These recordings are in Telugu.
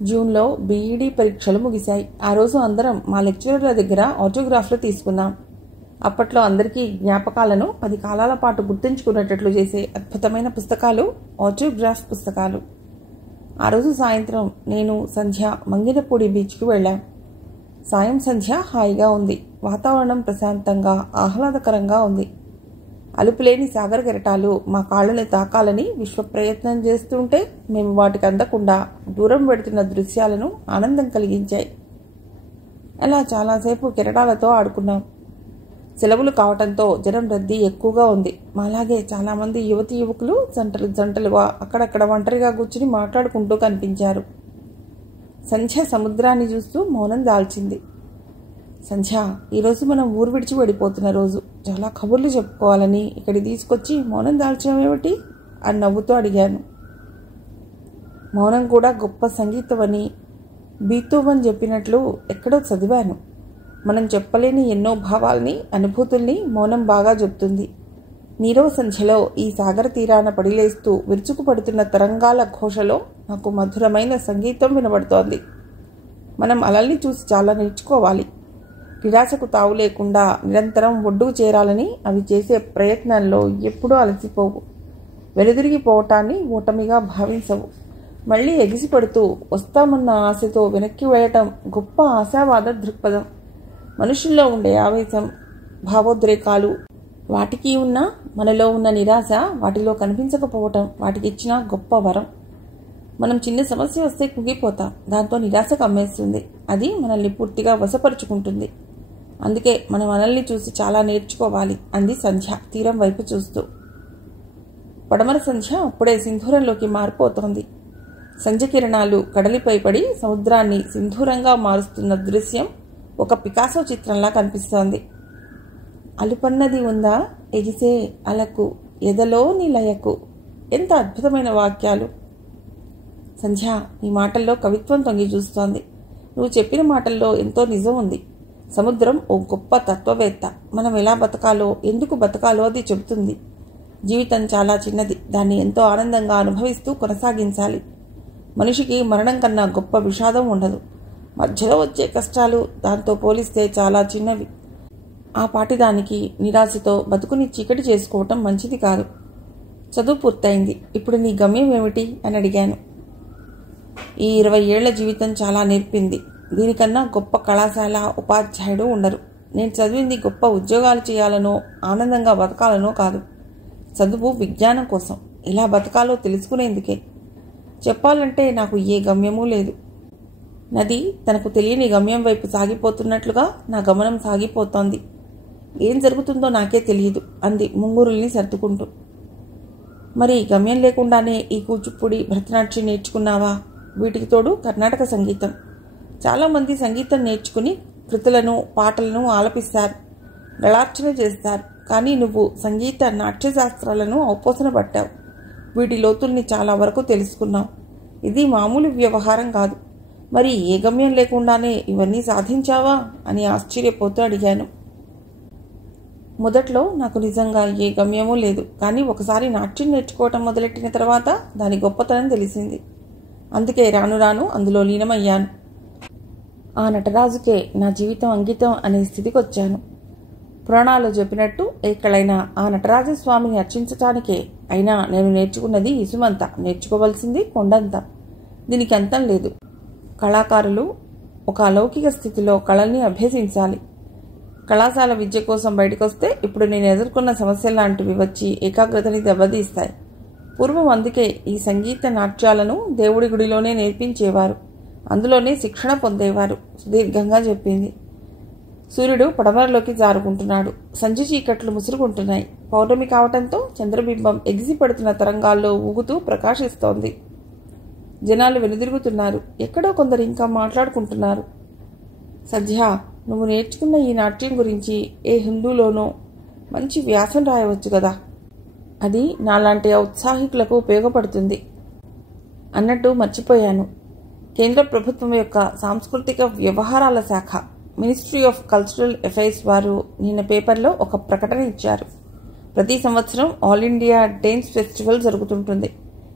జూన్లో బీఈడీ పరీక్షలు ముగిశాయి. ఆ రోజు అందరం మా లెక్చరర్ల దగ్గర ఆటోగ్రాఫ్లు తీసుకున్నాం. అప్పట్లో అందరికీ జ్ఞాపకాలను 10 కాలాల పాటు గుర్తుంచుకునేటట్లు చేసే అద్భుతమైన పుస్తకాలు ఆటోగ్రాఫ్ పుస్తకాలు. ఆ రోజు సాయంత్రం నేను, సంధ్య మంగినపూడి బీచ్కు వెళ్ళాం. సాయం సంధ్య హాయిగా ఉంది. వాతావరణం ప్రశాంతంగా ఆహ్లాదకరంగా ఉంది. అలుపులేని సాగర కెరటాలు మా కాళ్ళని తాకాలని విశ్వ ప్రయత్నం చేస్తుంటే మేము వాటికి అందకుండా దూరం పెడుతున్న దృశ్యాలను ఆనందం కలిగించాయి. అలా చాలాసేపు కెరటాలతో ఆడుకున్నాం. సెలవులు కావటంతో జనం రద్దీ ఎక్కువగా ఉంది. మాలాగే చాలామంది యువతి యువకులు జంటలుగా అక్కడక్కడ ఒంటరిగా కూర్చుని మాట్లాడుకుంటూ కనిపించారు. సంధ్య సముద్రాన్ని చూస్తూ మౌనం దాల్చింది. సంధ్య, ఈరోజు మనం ఊరు విడిచి వెళ్ళిపోతున్న రోజు. చాలా కబుర్లు చెప్పుకోవాలని ఇక్కడికి తీసుకొచ్చి మౌనం దాల్చమేమిటి అని నవ్వుతూ అడిగాను. మౌనం కూడా గొప్ప సంగీతం అని బీతోవన్ చెప్పినట్లు ఎక్కడో చదివాను. మనం చెప్పలేని ఎన్నో భావాల్ని, అనుభూతుల్ని మౌనం బాగా చెప్తుంది. నీరవ సంధ్యలో ఈ సాగర తీరాన పడిలేస్తూ విరుచుకుపడుతున్న తరంగాల ఘోషలో నాకు మధురమైన సంగీతం వినబడుతోంది. మనం అలల్ని చూసి చాలా నేర్చుకోవాలి. నిరాశకు తావు లేకుండా నిరంతరం ఒడ్డుకు చేరాలని అవి చేసే ప్రయత్నాల్లో ఎప్పుడూ అలసిపోవు. వెనుదిరిగిపోవటాన్ని ఓటమిగా భావించవు. మళ్లీ ఎగిసిపడుతూ వస్తామన్న ఆశతో వెనక్కి వెళ్ళటం గొప్ప ఆశావాద దృక్పథం. మనుషుల్లో ఉండే ఆవేశం, భావోద్రేకాలు వాటికి ఉన్న, మనలో ఉన్న నిరాశ వాటిలో కనిపించకపోవటం వాటికిచ్చిన గొప్ప వరం. మనం చిన్న సమస్య వస్తే కుంగిపోతాం. దాంతో నిరాశ కమ్మేస్తుంది. అది మనల్ని పూర్తిగా వశపరుచుకుంటుంది. అందుకే మనం మనల్ని చూసి చాలా నేర్చుకోవాలి అంది సంధ్య తీరం వైపు చూస్తూ. పడమర సంధ్య అప్పుడే సింధూరంలోకి మారిపోతోంది. సంధ్య కిరణాలు కడలిపై పడి సముద్రాన్ని సింధూరంగా మారుస్తున్న దృశ్యం ఒక పికాసో చిత్రంలా కనిపిస్తోంది. అలుపన్నది ఉందా ఎగిసే అలకు ఎదలో నిలయకు. ఎంత అద్భుతమైన వాక్యాలు! సంధ్య, నీ మాటల్లో కవిత్వం తొంగి చూస్తోంది. నువ్వు చెప్పిన మాటల్లో ఎంతో నిజం ఉంది. సముద్రం ఓ గొప్ప తత్వవేత్త. మనం ఎలా బతకాలో, ఎందుకు బతకాలో అది చెబుతుంది. జీవితం చాలా చిన్నది. దాన్ని ఎంతో ఆనందంగా అనుభవిస్తూ కొనసాగించాలి. మనిషికి మరణం కన్నా గొప్ప విషాదం ఉండదు. మధ్యలో వచ్చే కష్టాలు దాంతో పోలిస్తే చాలా చిన్నవి. ఆ పాటిదానికి నిరాశతో బతుకుని చీకటి చేసుకోవటం మంచిది కాదు. చదువు పూర్తయింది. ఇప్పుడు నీ గమ్యం ఏమిటి అని అడిగాను. ఈ 20 ఏళ్ల జీవితం చాలా నేర్పింది. దీనికన్నా గొప్ప కళాశాల, ఉపాధ్యాయుడు ఉండరు. నేను చదివింది గొప్ప ఉద్యోగాలు చేయాలనో, ఆనందంగా బతకాలనో కాదు. చదువు విజ్ఞానం కోసం, ఇలా బతకాలో తెలుసుకునేందుకే. చెప్పాలంటే నాకు ఏ గమ్యమూ లేదు. నది తనకు తెలియని గమ్యం వైపు సాగిపోతున్నట్లుగా నా గమనం సాగిపోతోంది. ఏం జరుగుతుందో నాకే తెలియదు అంది ముంగురుల్ని సర్దుకుంటూ. మరి గమ్యం లేకుండానే ఈ కూచిపూడి, భరతనాట్యం నేర్చుకున్నావా? వీటికి తోడు కర్ణాటక సంగీతం. చాలామంది సంగీతం నేర్చుకుని కృతులను, పాటలను ఆలపిస్తారు, గళార్చన చేస్తారు. కానీ నువ్వు సంగీత, నాట్యశాస్త్రాలను ఔపోసన పట్టావు. వీటి లోతుల్ని చాలా వరకు తెలుసుకున్నావు. ఇది మామూలు వ్యవహారం కాదు. మరి ఏ గమ్యం లేకుండానే ఇవన్నీ సాధించావా అని ఆశ్చర్యపోతూ అడిగాను. మొదట్లో నాకు నిజంగా ఏ గమ్యమూ లేదు. కానీ ఒకసారి నాట్యం నేర్చుకోవటం మొదలెట్టిన తర్వాత దాని గొప్పతనం తెలిసింది. అందుకే రాను రాను అందులో లీనమయ్యాను. ఆ నటరాజుకే నా జీవితం అంకితం అనే స్థితికి వచ్చాను. పురాణాలు చెప్పినట్టు ఎక్కడైనా ఆ నటరాజస్వామిని అర్చించటానికే. అయినా నేను నేర్చుకున్నది ఇసుమంత, నేర్చుకోవలసింది కొండంత. దీనికి అంతం లేదు. కళాకారులు ఒక అలౌకిక స్థితిలో కళల్ని అభ్యసించాలి. కళాశాల విద్య కోసం బయటకొస్తే ఇప్పుడు నేను ఎదుర్కొన్న సమస్యలాంటివి వచ్చి ఏకాగ్రతని దెబ్బతీస్తాయి. పూర్వం అందుకే ఈ సంగీత నాట్యాలను దేవుడి గుడిలోనే నేర్పించేవారు. అందులోనే శిక్షణ పొందేవారు సుదీర్ఘంగా చెప్పింది. సూర్యుడు పడమరలోకి జారుకుంటున్నాడు. సంజు చీకట్లు ముసురుకుంటున్నాయి. పౌర్ణమి కావటంతో చంద్రబింబం ఎగిసిపడుతున్న తరంగాల్లో ఊగుతూ ప్రకాశిస్తోంది. జనాలు వెనుదిరుగుతున్నారు. ఎక్కడో కొందరు ఇంకా మాట్లాడుకుంటున్నారు. సంధ్య, నువ్వు నేర్చుకున్న ఈ నాట్యం గురించి ఏ హిందూలోనో మంచి వ్యాసం రాయవచ్చు కదా. అది నాలాంటి ఔత్సాహికులకు ఉపయోగపడుతుంది. అన్నట్టు మర్చిపోయాను. కేంద్ర ప్రభుత్వం యొక్క సాంస్కృతిక వ్యవహారాల శాఖ, మినిస్ట్రీ ఆఫ్ కల్చరల్ అఫైర్స్ వారు నిన్న పేపర్లో ఒక ప్రకటన ఇచ్చారు. ప్రతి సంవత్సరం ఆల్ ఇండియా డాన్స్ ఫెస్టివల్ జరుగుతుంటుంది.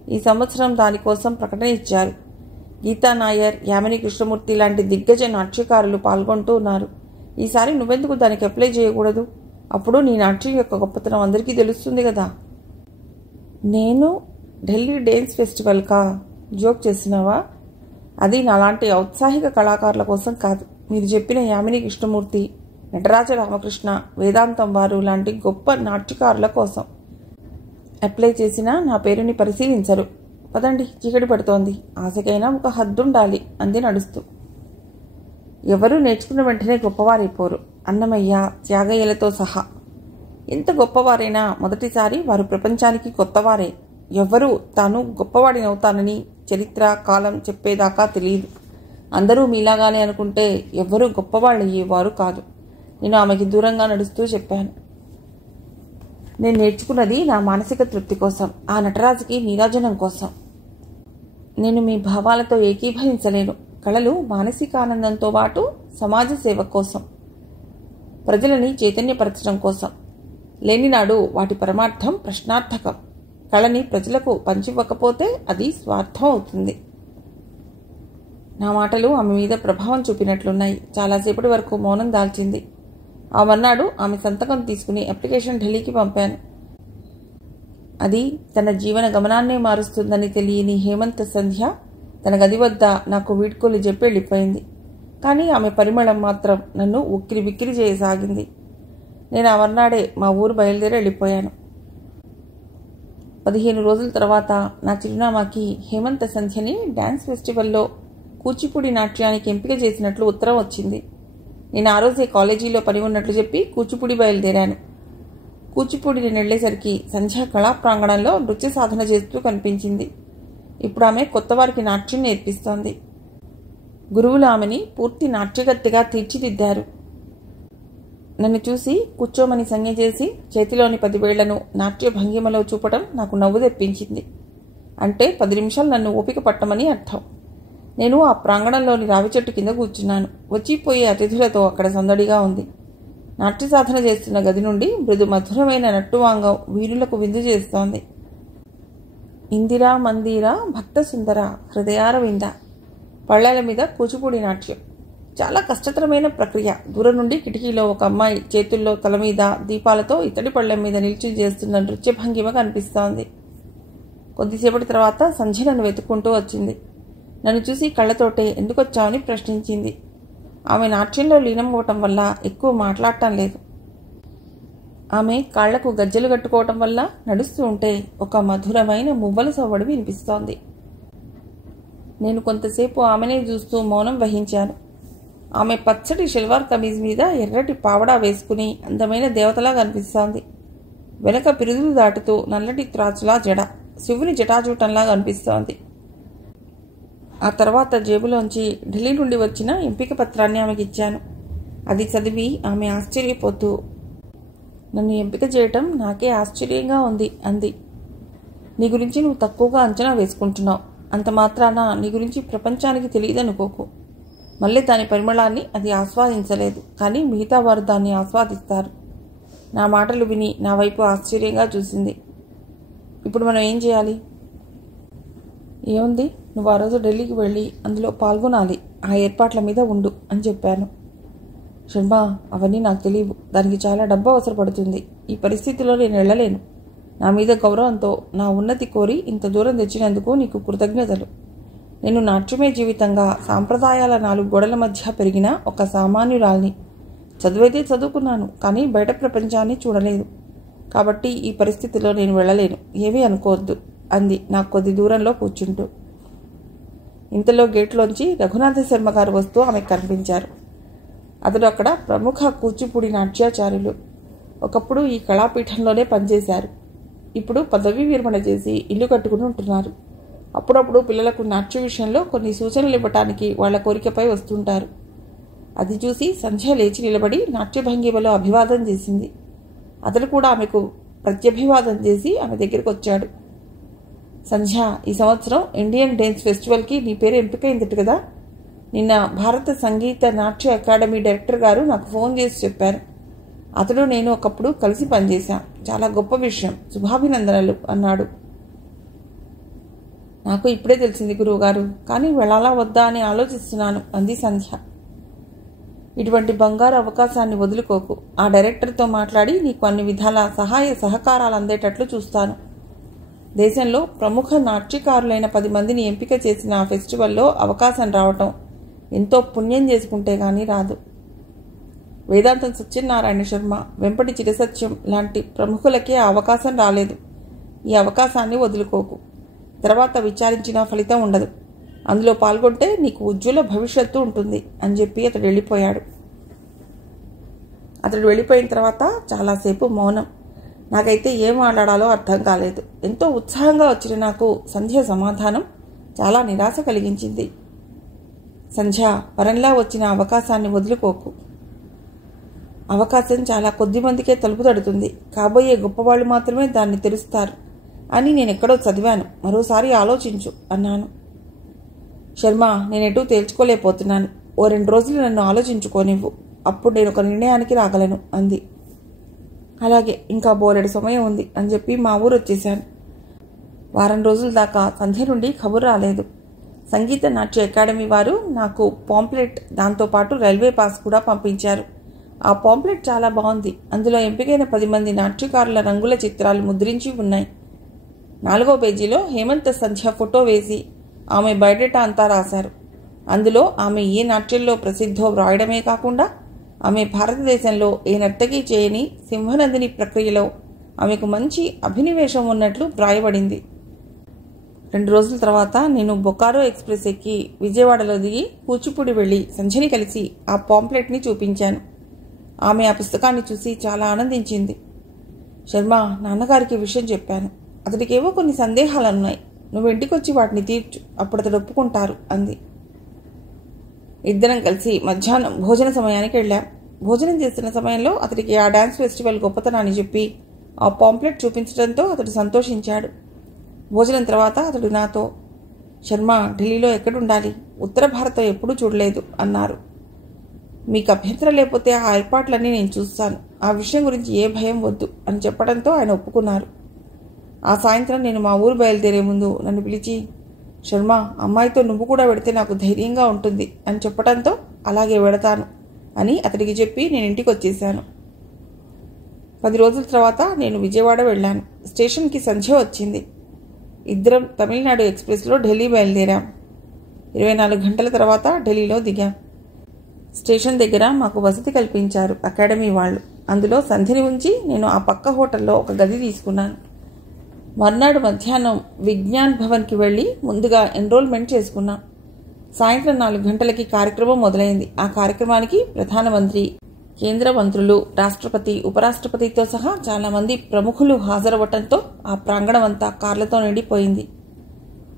ఈ సంవత్సరం దానికోసం ప్రకటన ఇచ్చారు. గీతా నాయర్, యామిని కృష్ణమూర్తి లాంటి దిగ్గజ నాట్యకారులు పాల్గొంటూ ఉన్నారు. ఈసారి నువ్వెందుకు దానికి అప్లై చేయకూడదు? అప్పుడు నీ నాట్యం యొక్క గొప్పతనం అందరికీ తెలుస్తుంది కదా. నేను ఢిల్లీ డ్యాన్స్ ఫెస్టివల్కా? జోక్ చేస్తున్నావా? అది నాలాంటి ఔత్సాహిక కళాకారుల కోసం కాదు. మీరు చెప్పిన యామిని కృష్ణమూర్తి, నటరాజ రామకృష్ణ, వేదాంతం వారు లాంటి గొప్ప నాట్యకారుల కోసం. అప్లై చేసినా నా పేరుని పరిశీలించరు. పదండి, చీకటి పడుతోంది. ఆశకైనా ఒక హద్దుండాలి అంది నడుస్తూ. ఎవరూ నేర్చుకున్న వెంటనే గొప్పవారైపోరు. అన్నమయ్య, త్యాగయ్యలతో సహా. ఎంత గొప్పవారైనా మొదటిసారి వారు ప్రపంచానికి కొత్తవారే. ఎవ్వరూ తాను గొప్పవాడినవుతానని చరిత్ర, కాలం చెప్పేదాకా తెలియదు. అందరూ మీలాగానే అనుకుంటే ఎవ్వరూ గొప్పవాళ్ళు అయ్యేవారు కాదు. నేను ఆమెకి దూరంగా నడుస్తూ చెప్పాను. నేను నేర్చుకున్నది నా మానసిక తృప్తి కోసం, ఆ నటరాజుకి నీరాజనం కోసం. నేను మీ భావాలతో ఏకీభవించలేను. కళలు మానసిక ఆనందంతో పాటు సమాజ సేవ కోసం, ప్రజలని చైతన్యపరచడం కోసం. లేనినాడు వాటి పరమార్థం ప్రశ్నార్థకం. కళని ప్రజలకు పంచివ్వకపోతే అది స్వార్థం అవుతుంది. నా మాటలు ఆమె మీద ప్రభావం చూపినట్లున్నాయి. చాలాసేపటి వరకు మౌనం దాల్చింది. ఆ మర్నాడు ఆమె సంతకం తీసుకుని అప్లికేషన్ ఢిల్లీకి పంపాను. అది తన జీవన గమనాన్నే మారుస్తుందని తెలియని హేమంత సంధ్య తన గది వద్ద నాకు వీడ్కోలు చెప్పి వెళ్ళిపోయింది. కానీ ఆమె పరిమళం మాత్రం నన్ను ఉక్కిరి బిక్కిరి చేయసాగింది. నేను ఆ మర్నాడే మా ఊరు బయలుదేరి వెళ్ళిపోయాను. 15 రోజుల తర్వాత నా చిరునామాకి హేమంత సంధ్యని డ్యాన్స్ ఫెస్టివల్లో కూచిపూడి నాట్యానికి ఎంపిక చేసినట్లు ఉత్తరం వచ్చింది. నేను ఆ రోజే కాలేజీలో పని ఉన్నట్లు చెప్పి కూచిపూడి బయలుదేరాను. కూచిపూడి నేను వెళ్లేసరికి సంధ్య కళా ప్రాంగణంలో నృత్య సాధన చేస్తూ కనిపించింది. ఇప్పుడు ఆమె కొత్తవారికి నాట్యం నేర్పిస్తోంది. గురువులు ఆమెని పూర్తి నాట్యగత్తెగా తీర్చిదిద్దారు. నన్ను చూసి కూర్చోమని సంజ్ఞ చేసి చేతిలోని 10 వేళ్లను నాట్య భంగిమలో చూపడం నాకు నవ్వు తెప్పించింది. అంటే 10 నిమిషాలు నన్ను ఓపిక పట్టమని అర్థం. నేను ఆ ప్రాంగణంలోని రావి చెట్టు కింద కూర్చున్నాను. వచ్చిపోయే అతిథులతో అక్కడ సందడిగా ఉంది. నాట్య సాధన చేస్తున్న గది నుండి మృదు మధురమైన నట్టువాంగం వీరులకు విందు చేస్తోంది. ఇందిరా మందిర భక్త సుందర హృదయారవింద. పళ్ళాల మీద కూచిపూడి నాట్యం చాలా కష్టతరమైన ప్రక్రియ. దూరం నుండి కిటికీలో ఒక అమ్మాయి చేతుల్లో తల మీద దీపాలతో ఇతడి పళ్ళెం మీద నిల్చుని చేస్తున్న నృత్య భంగిమ కనిపిస్తోంది. కొద్దిసేపటి తర్వాత సంధ్య నన్ను వెతుక్కుంటూ వచ్చింది. నన్ను చూసి కళ్ళతోటే ఎందుకొచ్చావని ప్రశ్నించింది. ఆమె నాట్యంలో లీనమవటం వల్ల ఎక్కువ మాట్లాడటం లేదు. ఆమె కాళ్లకు గజ్జెలు కట్టుకోవటం వల్ల నడుస్తూ ఉంటే ఒక మధురమైన మువ్వల సవ్వడి వినిపిస్తోంది. నేను కొంతసేపు ఆమెనే చూస్తూ మౌనం వహించాను. ఆమె పచ్చటి షల్వార్ కమీజ్ మీద ఎర్రటి పావడా వేసుకుని అందమైన దేవతలా కనిపిస్తోంది. వెనక పిరుదులు దాటుతూ నల్లటి త్రాచులా జడ, శివుని జటాజూటంలా కనిపిస్తోంది. ఆ తర్వాత జేబులోంచి ఢిల్లీ నుండి వచ్చిన ఎంపిక పత్రాన్ని ఆమెకి ఇచ్చాను. అది చదివి ఆమె ఆశ్చర్యపోతూ, నన్ను ఎంపిక చేయటం నాకే ఆశ్చర్యంగా ఉంది అంది. నీ గురించి నువ్వు తక్కువగా అంచనా వేసుకుంటున్నావు. అంత మాత్రాన నీ గురించి ప్రపంచానికి తెలియదనుకోకు. మళ్ళీ దాని పరిమళాన్ని అది ఆస్వాదించలేదు, కానీ మిగతా వారు దాన్ని ఆస్వాదిస్తారు. నా మాటలు విని నా వైపు ఆశ్చర్యంగా చూసింది. ఇప్పుడు మనం ఏం చేయాలి? ఏముంది, నువ్వు ఆ రోజు ఢిల్లీకి వెళ్ళి అందులో పాల్గొనాలి. ఆ ఏర్పాట్ల మీద ఉండు అని చెప్పాను. శర్మ, అవన్నీ నాకు తెలియవు. దానికి చాలా డబ్బు అవసరపడుతుంది. ఈ పరిస్థితిలో నేను వెళ్ళలేను. నా మీద గౌరవంతో నా ఉన్నతి కోరి ఇంత దూరం తెచ్చినందుకు నీకు కృతజ్ఞతలు. నేను నాట్యమే జీవితంగా సాంప్రదాయాల 4 గోడల మధ్య పెరిగిన ఒక సామాన్యురాల్ని. చదువైతే చదువుకున్నాను, కానీ బయట ప్రపంచాన్ని చూడలేదు. కాబట్టి ఈ పరిస్థితిలో నేను వెళ్ళలేను. ఏమీ అనుకోవద్దు అంది నాకు కొద్ది దూరంలో కూర్చుంటూ. ఇంతలో గేట్లోంచి రఘునాథ శర్మ గారు వస్తూ ఆమెకు కనిపించారు. అతడు అక్కడ ప్రముఖ కూచిపూడి నాట్యాచార్యులు. ఒకప్పుడు ఈ కళాపీఠంలోనే పనిచేశారు. ఇప్పుడు పదవీ విరమణ చేసి ఇల్లు కట్టుకుని ఉంటున్నారు. అప్పుడప్పుడు పిల్లలకు నాట్య విషయంలో కొన్ని సూచనలు ఇవ్వటానికి వాళ్ల కోరికపై వస్తుంటారు. అది చూసి సంధ్య లేచి నిలబడి నాట్యభంగిమలో అభివాదం చేసింది. అతడు కూడా ఆమెకు ప్రత్యభివాదం చేసి ఆమె దగ్గరికి వచ్చాడు. సంధ్య, ఈ సంవత్సరం ఇండియన్ డ్యాన్స్ ఫెస్టివల్కి నీ పేరు ఎంపికైందట కదా. నిన్న భారత సంగీత నాట్య అకాడమీ డైరెక్టర్ గారు నాకు ఫోన్ చేసి చెప్పారు. అతడు నేను ఒకప్పుడు కలిసి పనిచేశాం. చాలా గొప్ప విషయం. శుభాభినందనలు అన్నాడు. నాకు ఇప్పుడే తెలిసింది గురువుగారు, కానీ వెళ్ళాలా వద్దా అని ఆలోచిస్తున్నాను అంది సంధ్య. ఇటువంటి బంగారు అవకాశాన్ని వదులుకోకు. ఆ డైరెక్టర్తో మాట్లాడి నీకు అన్ని విధాల సహాయ సహకారాలు అందేటట్లు చూస్తాను. దేశంలో ప్రముఖ నాట్యకారులైన 10 మందిని ఎంపిక చేసిన ఆ ఫెస్టివల్లో అవకాశం రావటం ఎంతో పుణ్యం చేసుకుంటే గానీ రాదు. వేదాంతం సత్యనారాయణ శర్మ, వెంపటి చిరసత్యం లాంటి ప్రముఖులకే ఆ అవకాశం రాలేదు. ఈ అవకాశాన్ని వదులుకోకు. తర్వాత విచారించిన ఫలితం ఉండదు. అందులో పాల్గొంటే నీకు ఉజ్వల భవిష్యత్తు ఉంటుంది అని చెప్పి అతడు వెళ్ళిపోయాడు. అతడు వెళ్ళిపోయిన తర్వాత చాలాసేపు మౌనం. నాకైతే ఏం మాట్లాడాలో అర్థం కాలేదు. ఎంతో ఉత్సాహంగా వచ్చిన నాకు సంధ్య సమాధానం చాలా నిరాశ కలిగించింది. సంధ్య, వరంలా వచ్చిన అవకాశాన్ని వదులుకోకు. అవకాశం చాలా కొద్ది మందికే తలుపు తడుతుంది. కాబోయే గొప్పవాళ్ళు మాత్రమే దాన్ని తెరుస్తారు అని నేనెక్కడో చదివాను. మరోసారి ఆలోచించు అన్నాను. శర్మ, నేనెటూ తేల్చుకోలేకపోతున్నాను. ఓ 2 రోజులు నన్ను ఆలోచించుకోనివ్వు. అప్పుడు నేను ఒక నిర్ణయానికి రాగలను అంది. అలాగే, ఇంకా బోలెడు సమయం ఉంది అని చెప్పి మా ఊరు వచ్చేశాను. వారం రోజుల దాకా సంధ్య నుండి కబురు రాలేదు. సంగీత నాట్య అకాడమీ వారు నాకు పాంప్లెట్, దాంతోపాటు రైల్వే పాస్ కూడా పంపించారు. ఆ పాంప్లెట్ చాలా బాగుంది. అందులో ఎంపికైన 10 మంది నాట్యకారుల రంగుల చిత్రాలు ముద్రించి ఉన్నాయి. 4వ పేజీలో హేమంత సంధ్య ఫోటో వేసి ఆమె బయోడేటా అంతా రాశారు. అందులో ఆమె ఏ నాట్యంలో ప్రసిద్ధో వ్రాయడమే కాకుండా ఆమె భారతదేశంలో ఏ నర్తకీ చేయని సింహనందిని ప్రక్రియలో ఆమెకు మంచి అభినివేశం ఉన్నట్లు వ్రాయబడింది. 2 రోజుల తర్వాత నేను బొకారో ఎక్స్ప్రెస్ ఎక్కి విజయవాడలో దిగి కూచిపూడి వెళ్ళి సంధ్యని కలిసి ఆ పాంప్లెట్ని చూపించాను. ఆమె ఆ పుస్తకాన్ని చూసి చాలా ఆనందించింది. శర్మ, నాన్నగారికి విషయం చెప్పాను. అతడికేవో కొన్ని సందేహాలున్నాయి. నువ్వు ఇంటికొచ్చి వాటిని తీర్చు. అప్పుడు అతడు ఒప్పుకుంటారు అంది. ఇద్దరం కలిసి మధ్యాహ్నం భోజన సమయానికి వెళ్ళాం. భోజనం చేస్తున్న సమయంలో అతడికి ఆ డాన్స్ ఫెస్టివల్ గొప్పతనాన్ని చెప్పి ఆ పాంప్లెట్ చూపించడంతో అతడు సంతోషించాడు. భోజనం తర్వాత అతడు నాతో, శర్మ, ఢిల్లీలో ఎక్కడుండాలి? ఉత్తర భారతం ఎప్పుడూ చూడలేదు అన్నారు. మీకు అభ్యంతరం లేకపోతే ఆ ఏర్పాట్లన్నీ నేను చూస్తాను. ఆ విషయం గురించి ఏ భయం వద్దు అని చెప్పడంతో ఆయన ఒప్పుకున్నారు. ఆ సాయంత్రం నేను మా ఊరు బయలుదేరే ముందు నన్ను పిలిచి, శర్మ, అమ్మాయితో నువ్వు కూడా వెడితే నాకు ధైర్యంగా ఉంటుంది అని చెప్పడంతో అలాగే వెడతాను అని అతడికి చెప్పి నేను ఇంటికి వచ్చేశాను. 10 రోజుల తర్వాత నేను విజయవాడ వెళ్ళాను. స్టేషన్కి సంధ్య వచ్చింది. ఇద్దరం తమిళనాడు ఎక్స్ప్రెస్లో ఢిల్లీ బయలుదేరాం. 24 గంటల తర్వాత ఢిల్లీలో దిగాం. స్టేషన్ దగ్గర మాకు వసతి కల్పించారు అకాడమీ వాళ్ళు. అందులో సంధ్యని ఉంచి నేను ఆ పక్క హోటల్లో ఒక గది తీసుకున్నాను. మర్నాడు మధ్యాహ్నం విజ్ఞాన్ భవన్కి వెళ్ళి ముందుగా ఎన్రోల్మెంట్ చేసుకున్నాం. సాయంత్రం 4 గంటలకి కార్యక్రమం మొదలైంది. ఆ కార్యక్రమానికి ప్రధానమంత్రి, కేంద్ర మంత్రులు, రాష్ట్రపతి, ఉపరాష్ట్రపతితో సహా చాలామంది ప్రముఖులు హాజరవ్వటంతో ఆ ప్రాంగణం అంతా కార్లతో నిండిపోయింది.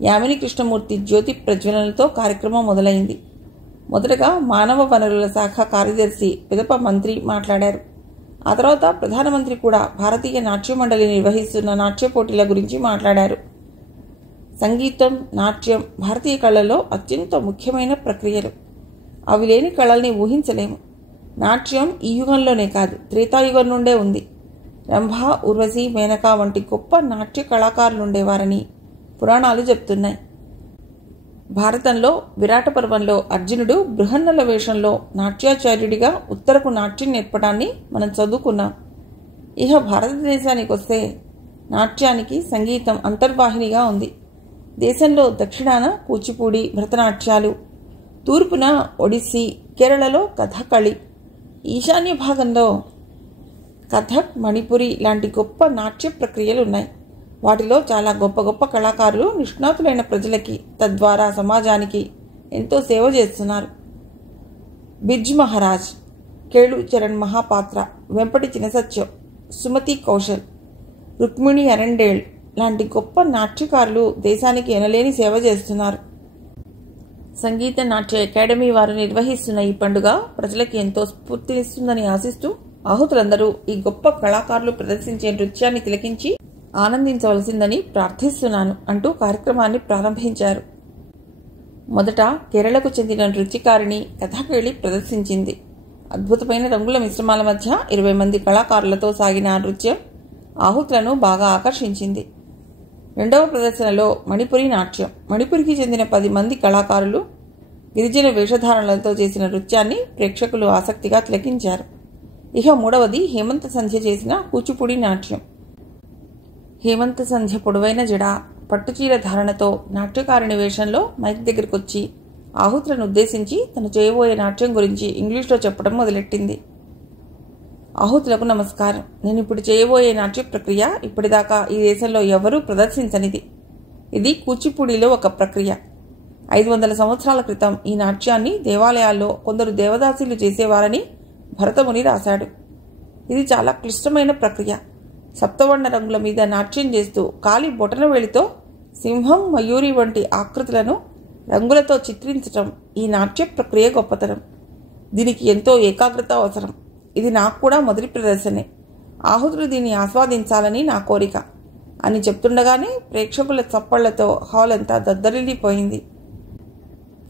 యామిని కృష్ణమూర్తి జ్యోతి ప్రజ్వలనలతో కార్యక్రమం మొదలైంది. మొదటగా మానవ వనరుల శాఖ కార్యదర్శి పిదప మంత్రి మాట్లాడారు. ఆ తర్వాత ప్రధానమంత్రి కూడా భారతీయ నాట్య మండలి నిర్వహిస్తున్న నాట్య పోటీల గురించి మాట్లాడారు. సంగీతం, నాట్యం భారతీయ కళల్లో అత్యంత ముఖ్యమైన ప్రక్రియలు. అవి లేని కళల్ని ఊహించలేము. నాట్యం ఈ యుగంలోనే కాదు, త్రేతాయుగం నుండే ఉంది. రంభ, ఉర్వశి, మేనక వంటి గొప్ప నాట్య కళాకారులుండేవారని పురాణాలు చెప్తున్నాయి. భారతంలో విరాట పర్వంలో అర్జునుడు బృహన్నల వేషంలో నాట్యాచార్యుడిగా ఉత్తరకు నాట్యం నేర్పడాన్ని మనం చదువుకున్నాం. ఇహ భారతదేశానికి వస్తే నాట్యానికి సంగీతం అంతర్వాహినిగా ఉంది. దేశంలో దక్షిణాన కూచిపూడి, భరతనాట్యాలు, తూర్పున ఒడిస్సీ, కేరళలో కథకళి, ఈశాన్య భాగంలో కథక్, మణిపురి లాంటి గొప్ప నాట్య ప్రక్రియలు ఉన్నాయి. వాటిలో చాలా గొప్ప గొప్ప కళాకారులు నిష్ణాతులైన ప్రజలకి, తద్వారా సమాజానికి ఎంతో సేవ చేస్తున్నారు. బిర్జ్ మహారాజ్, కేళు చరణ్ మహాపాత్ర, వెంపటి చినసత్యం, సుమతి కౌశల్, రుక్మిణి అరండేల్ లాంటి గొప్ప నాట్యకారులు దేశానికి ఎనలేని సేవ చేస్తున్నారు. సంగీత నాట్య అకాడమీ వారు నిర్వహిస్తున్న ఈ పండుగ ప్రజలకి ఎంతో స్ఫూర్తినిస్తుందని ఆశిస్తూ ఆహుతులందరూ ఈ గొప్ప కళాకారులు ప్రదర్శించే నృత్యాన్ని తిలకించి ఆనందించవలసిందని ప్రార్థిస్తున్నాను అంటూ కార్యక్రమాన్ని ప్రారంభించారు. మొదట కేరళకు చెందిన నృత్యకారిణి కథాకేళి ప్రదర్శించింది. అద్భుతమైన రంగుల మిశ్రమాల మధ్య 20 మంది కళాకారులతో సాగిన ఆ నృత్యం ఆహుతులను బాగా ఆకర్షించింది. రెండవ ప్రదర్శనలో మణిపురి నాట్యం. మణిపురికి చెందిన 10 మంది కళాకారులు గిరిజన వేషధారణలతో చేసిన నృత్యాన్ని ప్రేక్షకులు ఆసక్తిగా తిలకించారు. ఇక మూడవది హేమంత సంధ్య చేసిన కూచిపూడి నాట్యం. హేమంత సంధ్య పొడవైన జడ, పట్టుచీర ధారణతో నాట్యకారిణి వేషంలో మైక్ దగ్గరకొచ్చి ఆహుతులను ఉద్దేశించి తను చేయబోయే నాట్యం గురించి ఇంగ్లీష్లో చెప్పడం మొదలెట్టింది. ఆహుతులకు నమస్కారం. నేను ఇప్పుడు చేయబోయే నాట్య ప్రక్రియ ఇప్పటిదాకా ఈ దేశంలో ఎవరూ ప్రదర్శించనిది. ఇది కూచిపూడిలో ఒక ప్రక్రియ. 500 సంవత్సరాల క్రితం ఈ నాట్యాన్ని దేవాలయాల్లో కొందరు దేవదాసీలు చేసేవారని భరతముని రాశాడు. ఇది చాలా క్లిష్టమైన ప్రక్రియ. సప్తవర్ణ రంగుల మీద నాట్యం చేస్తూ కాలి బొటన వేలితో సింహం, మయూరి వంటి ఆకృతులను రంగులతో చిత్రించటం ఈ నాట్య ప్రక్రియ గొప్పతనం. దీనికి ఎంతో ఏకాగ్రత అవసరం. ఇది నాకు కూడా మొదటి ప్రదర్శనే. ఆహుతులు దీన్ని ఆస్వాదించాలని నా కోరిక అని చెప్తుండగానే ప్రేక్షకుల చప్పళ్లతో హాల్ అంతా దద్దరిల్లిపోయింది.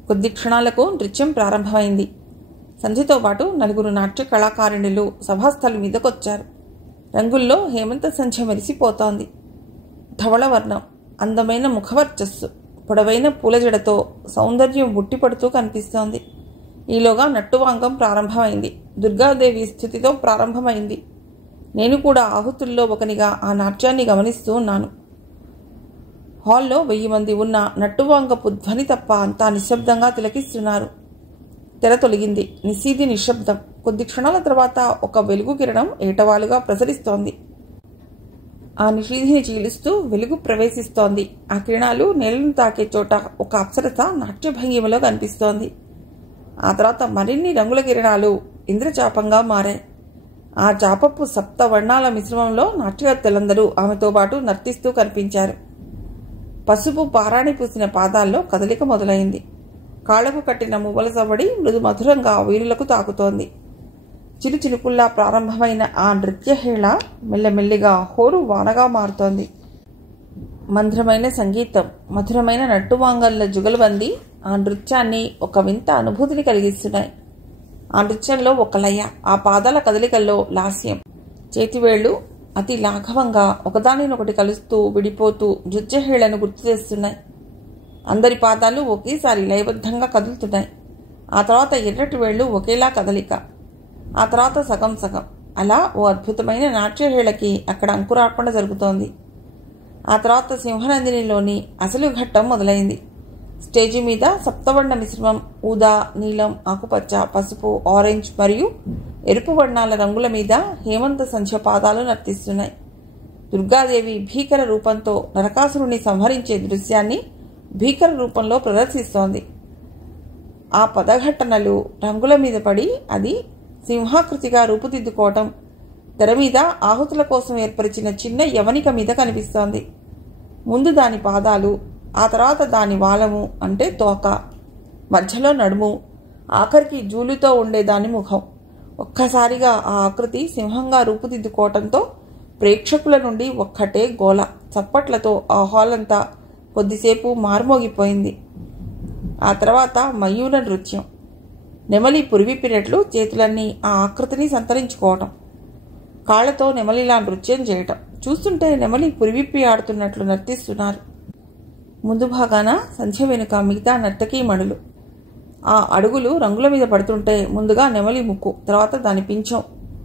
కొద్ది క్షణాలకు నృత్యం ప్రారంభమైంది. సంధ్యతో పాటు 4 నాట్య కళాకారిణులు సభాస్థలి మీదకొచ్చారు. రంగుల్లో హేమంత సంధ్య మెరిసిపోతోంది. ధవళవర్ణం, అందమైన ముఖవర్చస్సు, పొడవైన పూలజడతో సౌందర్యం బుట్టిపడుతూ కనిపిస్తోంది. ఈలోగా నట్టువాంగం ప్రారంభమైంది. దుర్గాదేవి స్థుతితో ప్రారంభమైంది. నేను కూడా ఆహుతుల్లో ఒకనిగా ఆ నాట్యాన్ని గమనిస్తూ ఉన్నాను. హాల్లో 1000 మంది ఉన్న నట్టువాంగపు ధ్వని తప్ప అంతా నిశ్శబ్దంగా తిలకిస్తున్నారు. తెర తొలగింది. నిశీది నిశ్శబ్దం. కొద్ది క్షణాల తర్వాత ఒక వెలుగు కిరణం ఏటవాలుగా ప్రసరిస్తోంది. ఆ నిషీధిని చీలుస్తూ వెలుగు ప్రవేశిస్తోంది. ఆ కిరణాలు నేలను తాకే చోట ఒక అప్సరస నాట్య భంగిమలో కనిపిస్తోంది. ఆ తర్వాత మరిన్ని రంగుల కిరణాలు ఇంద్రచాపంగా మారాయి. ఆ చాపపు 7 వర్ణాల మిశ్రమంలో నాట్యగత్తెలందరూ ఆమెతో పాటు నర్తిస్తూ కనిపించారు. పసుపు పారాణి పూసిన పాదాల్లో కదలిక మొదలైంది. కాళ్లకు కట్టిన మువ్వల సవడి మృదు మధురంగా వీరులకు తాకుతోంది. చిలుచిలుకుల్లా ప్రారంభమైన ఆ నృత్యహేళ మెల్లమెల్లిగా హోరు వానగా మారుతోంది. మంద్రమైన సంగీతం, మధురమైన నట్టువాంగల్ల జుగలబంది ఆ నృత్యాన్ని ఒక వింత అనుభూతిని కలిగిస్తున్నాయి. ఆ నృత్యంలో ఒక లయ, ఆ పాదాల కదలికల్లో లాస్యం. చేతివేళ్లు అతి లాఘవంగా ఒకదానినొకటి కలుస్తూ విడిపోతూ నృత్యహేళను గుర్తు చేస్తున్నాయి. అందరి పాదాలు ఒకేసారి లయబద్ధంగా కదులుతున్నాయి. ఆ తర్వాత ఎర్రటి వేళ్లు ఒకేలా కదలిక. ఆ తర్వాత సగం సగం. అలా ఓ అద్భుతమైన నాట్యహేళకి అక్కడ అంకురార్పణ జరుగుతోంది. ఆ తర్వాత సింహనందినిలోని అసలు ఘట్టం మొదలైంది. స్టేజి మీద సప్తవర్ణ మిశ్రమం ఊదా, నీలం, ఆకుపచ్చ, పసుపు, ఆరెంజ్ మరియు ఎరుపు వర్ణాల రంగుల మీద హేమంత సంధ్య పాదాలు నర్తిస్తున్నాయి. దుర్గాదేవి భీకర రూపంతో నరకాసురుణ్ణి సంహరించే దృశ్యాన్ని భీకర రూపంలో ప్రదర్శిస్తోంది. ఆ పదఘట్టనలు రంగుల మీద పడి అది సింహాకృతిగా రూపుదిద్దుకోవటం తెర మీద ఆహుతుల కోసం ఏర్పరిచిన చిన్న యవనిక మీద కనిపిస్తోంది. ముందు దాని పాదాలు, ఆ తర్వాత దాని వాలము అంటే తోక, మధ్యలో నడుము, ఆఖరికి జూలుతో ఉండే దాని ముఖం. ఒక్కసారిగా ఆ ఆకృతి సింహంగా రూపుదిద్దుకోవటంతో ప్రేక్షకుల నుండి ఒక్కటే గోల, చప్పట్లతో ఆ హాల్ అంతా కొద్దిసేపు మార్మోగిపోయింది. ఆ తర్వాత మయూర నృత్యం. నెమలి పురివిప్పినట్లు చేతులన్నీ ఆ ఆకృతిని సంతరించుకోవటం, కాళ్లతో నెమలిలా నృత్యం చేయటం. చూస్తుంటే నెమలి పురివిప్పి ఆడుతున్నట్లు నర్తిస్తున్నారు. ముందు భాగాన సంధ్య వెనుక మిగతా నర్తకీమణులు. ఆ అడుగులు రంగుల మీద పడుతుంటే ముందుగా నెమలి ముక్కు, తర్వాత దాని పింఛం,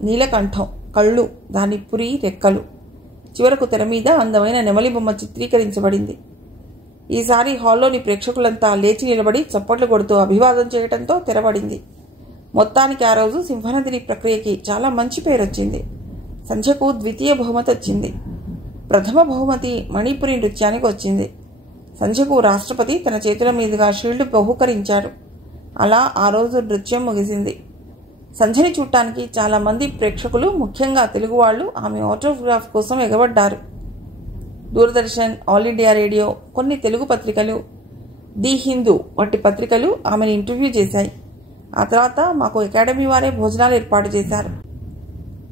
నీలకంఠం, కళ్ళు, దాని పురి, రెక్కలు, చివరకు తెర మీద అందమైన నెమలి బొమ్మ చిత్రీకరించబడింది. ఈసారి హాల్లోని ప్రేక్షకులంతా లేచి నిలబడి చప్పట్లు కొడుతూ అభివాదం చేయడంతో తెరబడింది. మొత్తానికి ఆ రోజు సింహనందిని ప్రక్రియకి చాలా మంచి పేరు వచ్చింది. సంధ్యకు ద్వితీయ బహుమతి వచ్చింది. ప్రథమ బహుమతి మణిపురి నృత్యానికి వచ్చింది. సంధ్యకు రాష్ట్రపతి తన చేతుల మీదుగా షీల్డ్ బహూకరించారు. అలా ఆ రోజు నృత్యం ముగిసింది. సంధ్యని చూడటానికి చాలా మంది ప్రేక్షకులు, ముఖ్యంగా తెలుగు వాళ్ళు ఆమె ఆటోగ్రాఫ్ కోసం ఎగబడ్డారు. దూరదర్శన్, ఆల్ ఇండియా రేడియో, కొన్ని తెలుగు పత్రికలు, ది హిందూ వంటి పత్రికలు ఆమెను ఇంటర్వ్యూ చేశాయి. ఆ తర్వాత మాకు అకాడమీ వారే భోజనాలు ఏర్పాటు చేశారు.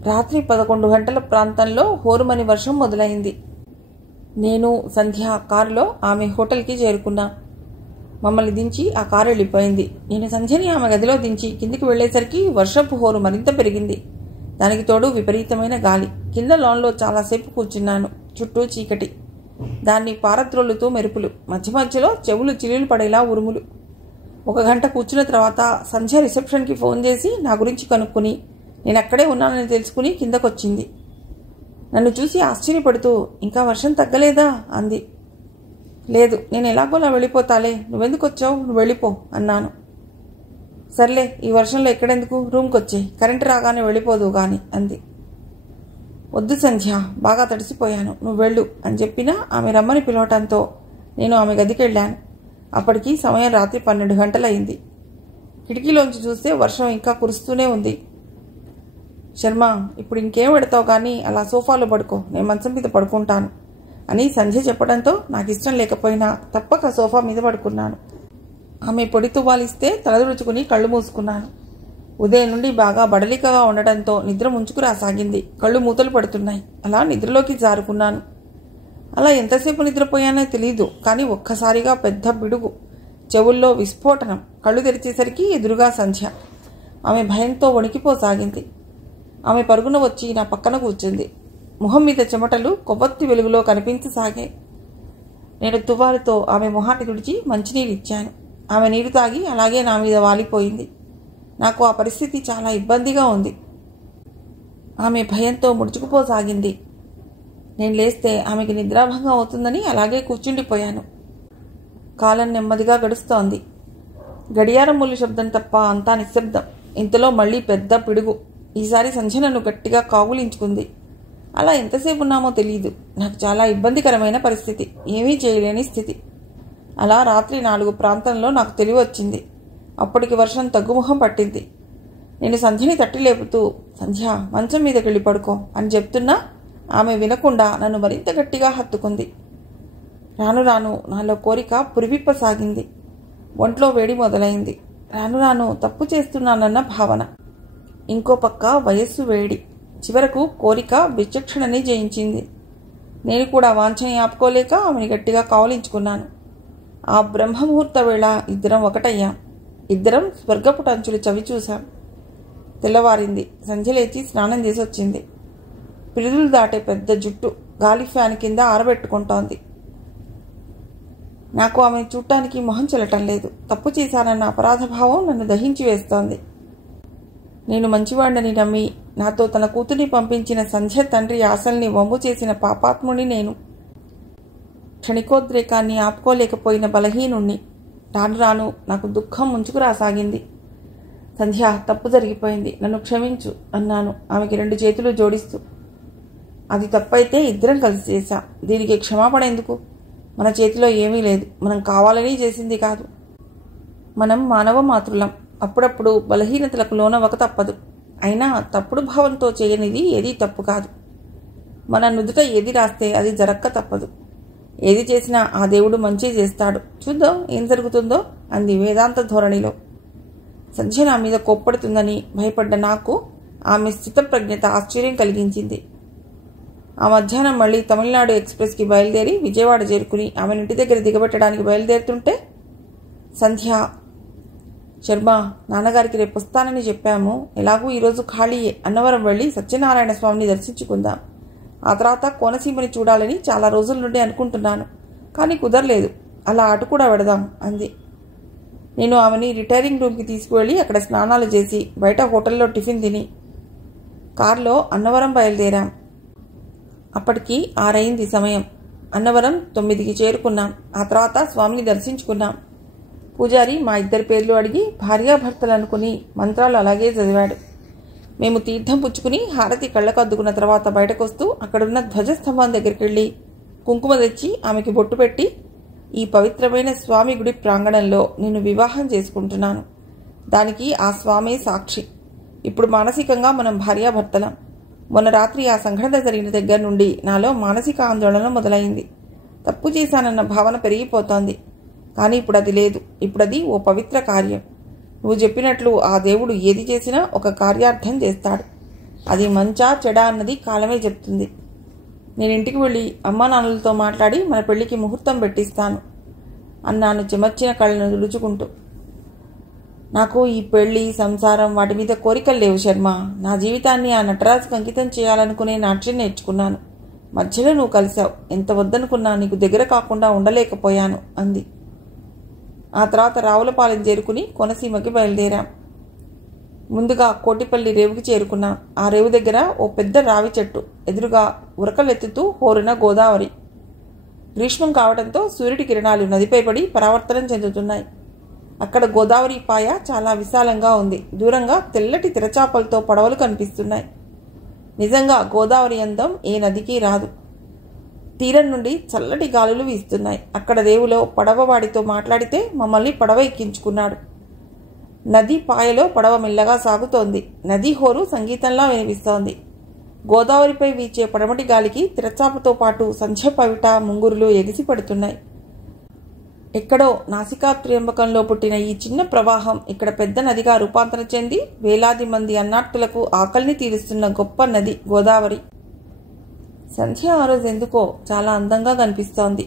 రాత్రి 11 గంటల ప్రాంతంలో హోరుమని వర్షం మొదలైంది. నేను, సంధ్య కారులో ఆమె హోటల్కి చేరుకున్నాం. మమ్మల్ని దించి ఆ కారు వెళ్ళిపోయింది. నేను సంధ్యని ఆమె గదిలో దించి కిందికి వెళ్లేసరికి వర్షపు హోరు మరింత పెరిగింది. దానికి తోడు విపరీతమైన గాలి. కింద లాన్లో చాలాసేపు కూర్చున్నాను. చుట్టూ చీకటి. దాన్ని పారద్రోలుతూ మెరుపులు, మధ్య మధ్యలో చెవులు చిల్లులు పడేలా ఉరుములు. 1 గంట కూర్చున్న తర్వాత సంధ్య రిసెప్షన్కి ఫోన్ చేసి నా గురించి కనుక్కుని నేను అక్కడే ఉన్నానని తెలుసుకుని కిందకొచ్చింది. నన్ను చూసి ఆశ్చర్యపడుతూ, ఇంకా వర్షం తగ్గలేదా అంది. లేదు, నేను ఎలాగోలా వెళ్ళిపోతాలే, నువ్వెందుకు వచ్చావు, నువ్వు వెళ్ళిపో అన్నాను. సర్లే, ఈ వర్షంలో ఎక్కడెందుకు, రూమ్కి వచ్చేయి, కరెంటు రాగానే వెళ్ళిపోదు గాని అంది. వద్దు సంధ్య, బాగా తడిసిపోయాను, నువ్వు వెళ్ళు అని చెప్పినా ఆమె రమ్మని పిలవటంతో నేను ఆమె గదికి వెళ్ళాను. అప్పటికి సమయం రాత్రి 12 గంటలయింది. కిటికీలోంచి చూస్తే వర్షం ఇంకా కురుస్తూనే ఉంది. శర్మ, ఇప్పుడు ఇంకేం పెడతావు కానీ అలా సోఫాలో పడుకో, నేను మంచం మీద పడుకుంటాను అని సంధ్య చెప్పడంతో నాకు ఇష్టం లేకపోయినా తప్పక సోఫా మీద పడుకున్నాను. ఆమె పొడి తువ్వాలిస్తే తలదుడుచుకుని కళ్ళు మూసుకున్నాను. ఉదయం నుండి బాగా బడలికగా ఉండటంతో నిద్ర ముంచుకు రాసాగింది. కళ్ళు మూతలు పడుతున్నాయి. అలా నిద్రలోకి జారుకున్నాను. అలా ఎంతసేపు నిద్రపోయానో తెలీదు, కానీ ఒక్కసారిగా పెద్ద పిడుగు, చెవుల్లో విస్ఫోటనం. కళ్ళు తెరిచేసరికి ఎదురుగా సంధ్య. ఆమె భయంతో వణికిపోసాగింది. ఆమె పరుగున వచ్చి నా పక్కన కూర్చుంది. ముఖం మీద చెమటలు కొవ్వొత్తి వెలుగులో కనిపించసాగాయి. నేను తువ్వాలుతో ఆమె మొహాన్ని తుడిచి మంచినీళ్ళు ఇచ్చాను. ఆమె నీరు తాగి అలాగే నా మీద వాలిపోయింది. నాకు ఆ పరిస్థితి చాలా ఇబ్బందిగా ఉంది. ఆమె భయంతో ముడుచుకుపోసాగింది. నేను లేస్తే ఆమెకి నిద్రాభంగం అవుతుందని అలాగే కూర్చుండిపోయాను. కాలం నెమ్మదిగా గడుస్తోంది. గడియారం ముళ్ళు శబ్దం తప్ప అంతా నిశ్శబ్దం. ఇంతలో మళ్ళీ పెద్ద పిడుగు. ఈసారి సంధ్య నన్ను గట్టిగా కావులించుకుంది. అలా ఎంతసేపు ఉన్నామో తెలియదు. నాకు చాలా ఇబ్బందికరమైన పరిస్థితి, ఏమీ చేయలేని స్థితి. అలా రాత్రి 4 ప్రాంతంలో నాకు తెలివి వచ్చింది. అప్పటికి వర్షం తగ్గుముఖం పట్టింది. నేను సంధ్యని తట్టి లేపుతూ, సంధ్య మంచం మీదకి వెళ్ళి పడుకో అని చెప్తున్నా ఆమె వినకుండా నన్ను మరింత గట్టిగా హత్తుకుంది. రాను రాను నాలో కోరిక పురివిప్పసాగింది. ఒంట్లో వేడి మొదలైంది. రాను రాను తప్పు చేస్తున్నానన్న భావన. ఇంకో పక్క వయస్సు వేడి. చివరకు కోరిక విచక్షణని జయించింది. నేను కూడా వాంఛని ఆపుకోలేక ఆమెను గట్టిగా కావలించుకున్నాను. ఆ బ్రహ్మముహూర్త వేళ ఇద్దరం ఒకటయ్యాం. ఇద్దరం స్వర్గపుటంచులు చవి చూశాం. తెల్లవారింది. సంధ్య లేచి స్నానం చేసి వచ్చింది. పిలుదులు దాటే పెద్ద జుట్టు గాలి ఫ్యాన్ కింద ఆరబెట్టుకుంటోంది. నాకు ఆమె చూడటానికి మొహం చెల్లటం లేదు. తప్పు చేశానన్న అపరాధభావం నన్ను దహించి వేస్తోంది. నేను మంచివాడిని నమ్మి నాతో తన కూతుర్ని పంపించిన సంధ్య తండ్రి ఆశల్ని వమ్ము చేసిన పాపాత్ముని నేను. క్షణికోద్రేకాన్ని ఆపుకోలేకపోయిన బలహీనుణ్ణి. రాను రాను నాకు దుఃఖం ముంచుకు రాసాగింది. సంధ్య, తప్పు జరిగిపోయింది, నన్ను క్షమించు అన్నాను ఆమెకి 2 చేతులు జోడిస్తూ. అది తప్పైతే ఇద్దరం కలిసి చేశాం. దీనికి క్షమాపణ ఎందుకు? మన చేతిలో ఏమీ లేదు. మనం కావాలని చేసింది కాదు. మనం మానవ మాతృలం. అప్పుడప్పుడు బలహీనతలకు లోనవక తప్పదు. అయినా తప్పుడు భావంతో చేయనిది ఏదీ తప్పు కాదు. మన నుదుట ఏది రాస్తే అది జరక్క తప్పదు. ఏది చేసినా ఆ దేవుడు మంచి చేస్తాడు, చూద్దాం ఏం జరుగుతుందో అంది వేదాంత ధోరణిలో. సంధ్య నా మీద కోప్పడుతుందని భయపడ్డ నాకు ఆమె స్థితప్రజ్ఞత ఆశ్చర్యం కలిగించింది. ఆ మధ్యాహ్నం మళ్ళీ తమిళనాడు ఎక్స్ప్రెస్కి బయలుదేరి విజయవాడ చేరుకుని ఆమె ఇంటి దగ్గర దిగబెట్టడానికి బయలుదేరుతుంటే సంధ్య, శర్మ, నాన్నగారికి రేపు వస్తానని చెప్పాము. ఎలాగూ ఈరోజు ఖాళీయే. అన్నవరం వెళ్ళి సత్యనారాయణ స్వామిని దర్శించుకుందాం. ఆ తర్వాత కోనసీమని చూడాలని చాలా రోజుల నుండి అనుకుంటున్నాను, కానీ కుదరలేదు. అలా అటు కూడా వెడదాం అంది. నేను ఆమెని రిటైరింగ్ రూమ్కి తీసుకువెళ్ళి అక్కడ స్నానాలు చేసి బయట హోటల్లో టిఫిన్ తిని కారులో అన్నవరం బయలుదేరాం. అప్పటికి 6 అయింది సమయం. అన్నవరం 9కి చేరుకున్నాం. ఆ తర్వాత స్వామిని దర్శించుకున్నాం. పూజారి మా ఇద్దరి పేర్లు అడిగి భార్యాభర్తలు అనుకుని మంత్రాలు అలాగే చదివాడు. మేము తీర్థం పుచ్చుకుని హారతి కళ్ళకు అద్దుకున్న తర్వాత బయటకొస్తూ అక్కడున్న ధ్వజస్తంభం దగ్గరికి వెళ్ళి కుంకుమ తెచ్చి ఆమెకి బొట్టు పెట్టి, ఈ పవిత్రమైన స్వామి గుడి ప్రాంగణంలో నేను వివాహం చేసుకుంటున్నాను. దానికి ఆ స్వామే సాక్షి. ఇప్పుడు మానసికంగా మనం భార్యాభర్తలం. మొన్న రాత్రి ఆ సంఘటన జరిగిన దగ్గర నుండి నాలో మానసిక ఆందోళన మొదలైంది. తప్పు చేశానన్న భావన పెరిగిపోతోంది. కానీ ఇప్పుడు అది లేదు. ఇప్పుడు అది ఓ పవిత్ర కార్యం. నువ్వు చెప్పినట్లు ఆ దేవుడు ఏది చేసినా ఒక కార్యార్థం చేస్తాడు. అది మంచా చెడా అన్నది కాలమే చెప్తుంది. నేను ఇంటికి వెళ్ళి అమ్మా నాన్నలతో మాట్లాడి మన పెళ్లికి ముహూర్తం పెట్టిస్తాను అన్నాను చెమర్చిన కళ్ళను తుడుచుకుంటూ. నాకు ఈ పెళ్లి, సంసారం వాటి మీద కోరికలు లేవు శర్మ. నా జీవితాన్ని ఆ నటరాజుకు అంకితం చేయాలనుకునే నాట్యం నేర్చుకున్నాను. మధ్యలో నువ్వు కలిశావు. ఎంత వద్దనుకున్నా నీకు దగ్గర కాకుండా ఉండలేకపోయాను అంది. ఆ తర్వాత రావులపాలెం చేరుకుని కోనసీమకి బయలుదేరాం. ముందుగా కోటిపల్లి రేవుకి చేరుకున్నాం. ఆ రేవు దగ్గర ఓ పెద్ద రావి చెట్టు ఎదురుగా ఉరకలెత్తుతూ హోరున గోదావరి. గ్రీష్మం కావడంతో సూర్యుడి కిరణాలు నదిపై పడి పరావర్తనం చెందుతున్నాయి. అక్కడ గోదావరి పాయ చాలా విశాలంగా ఉంది. దూరంగా తెల్లటి తెరచాపలతో పడవలు కనిపిస్తున్నాయి. నిజంగా గోదావరి అందం ఏ నదికి రాదు. తీరం నుండి చల్లటి గాలులు వీస్తున్నాయి. అక్కడ రేవులో పడవవాడితో మాట్లాడితే మమ్మల్ని పడవ ఎక్కించుకున్నాడు. నది పాయలో పడవ మెల్లగా సాగుతోంది. నదీ హోరు సంగీతంలా వినిపిస్తోంది. గోదావరిపై వీచే పడమటి గాలికి తెరచాపతో పాటు సంధ్య పవిట ముంగురులు ఎగిసి పడుతున్నాయి. ఎక్కడో నాసికాత్ర్యంబకంలో పుట్టిన ఈ చిన్న ప్రవాహం ఇక్కడ పెద్ద నదిగా రూపాంతరం చెంది వేలాది మంది అన్నార్తులకు ఆకలిని తీరుస్తున్న గొప్ప నది గోదావరి. సంధ్య ఆ రోజు ఎందుకో చాలా అందంగా కనిపిస్తోంది.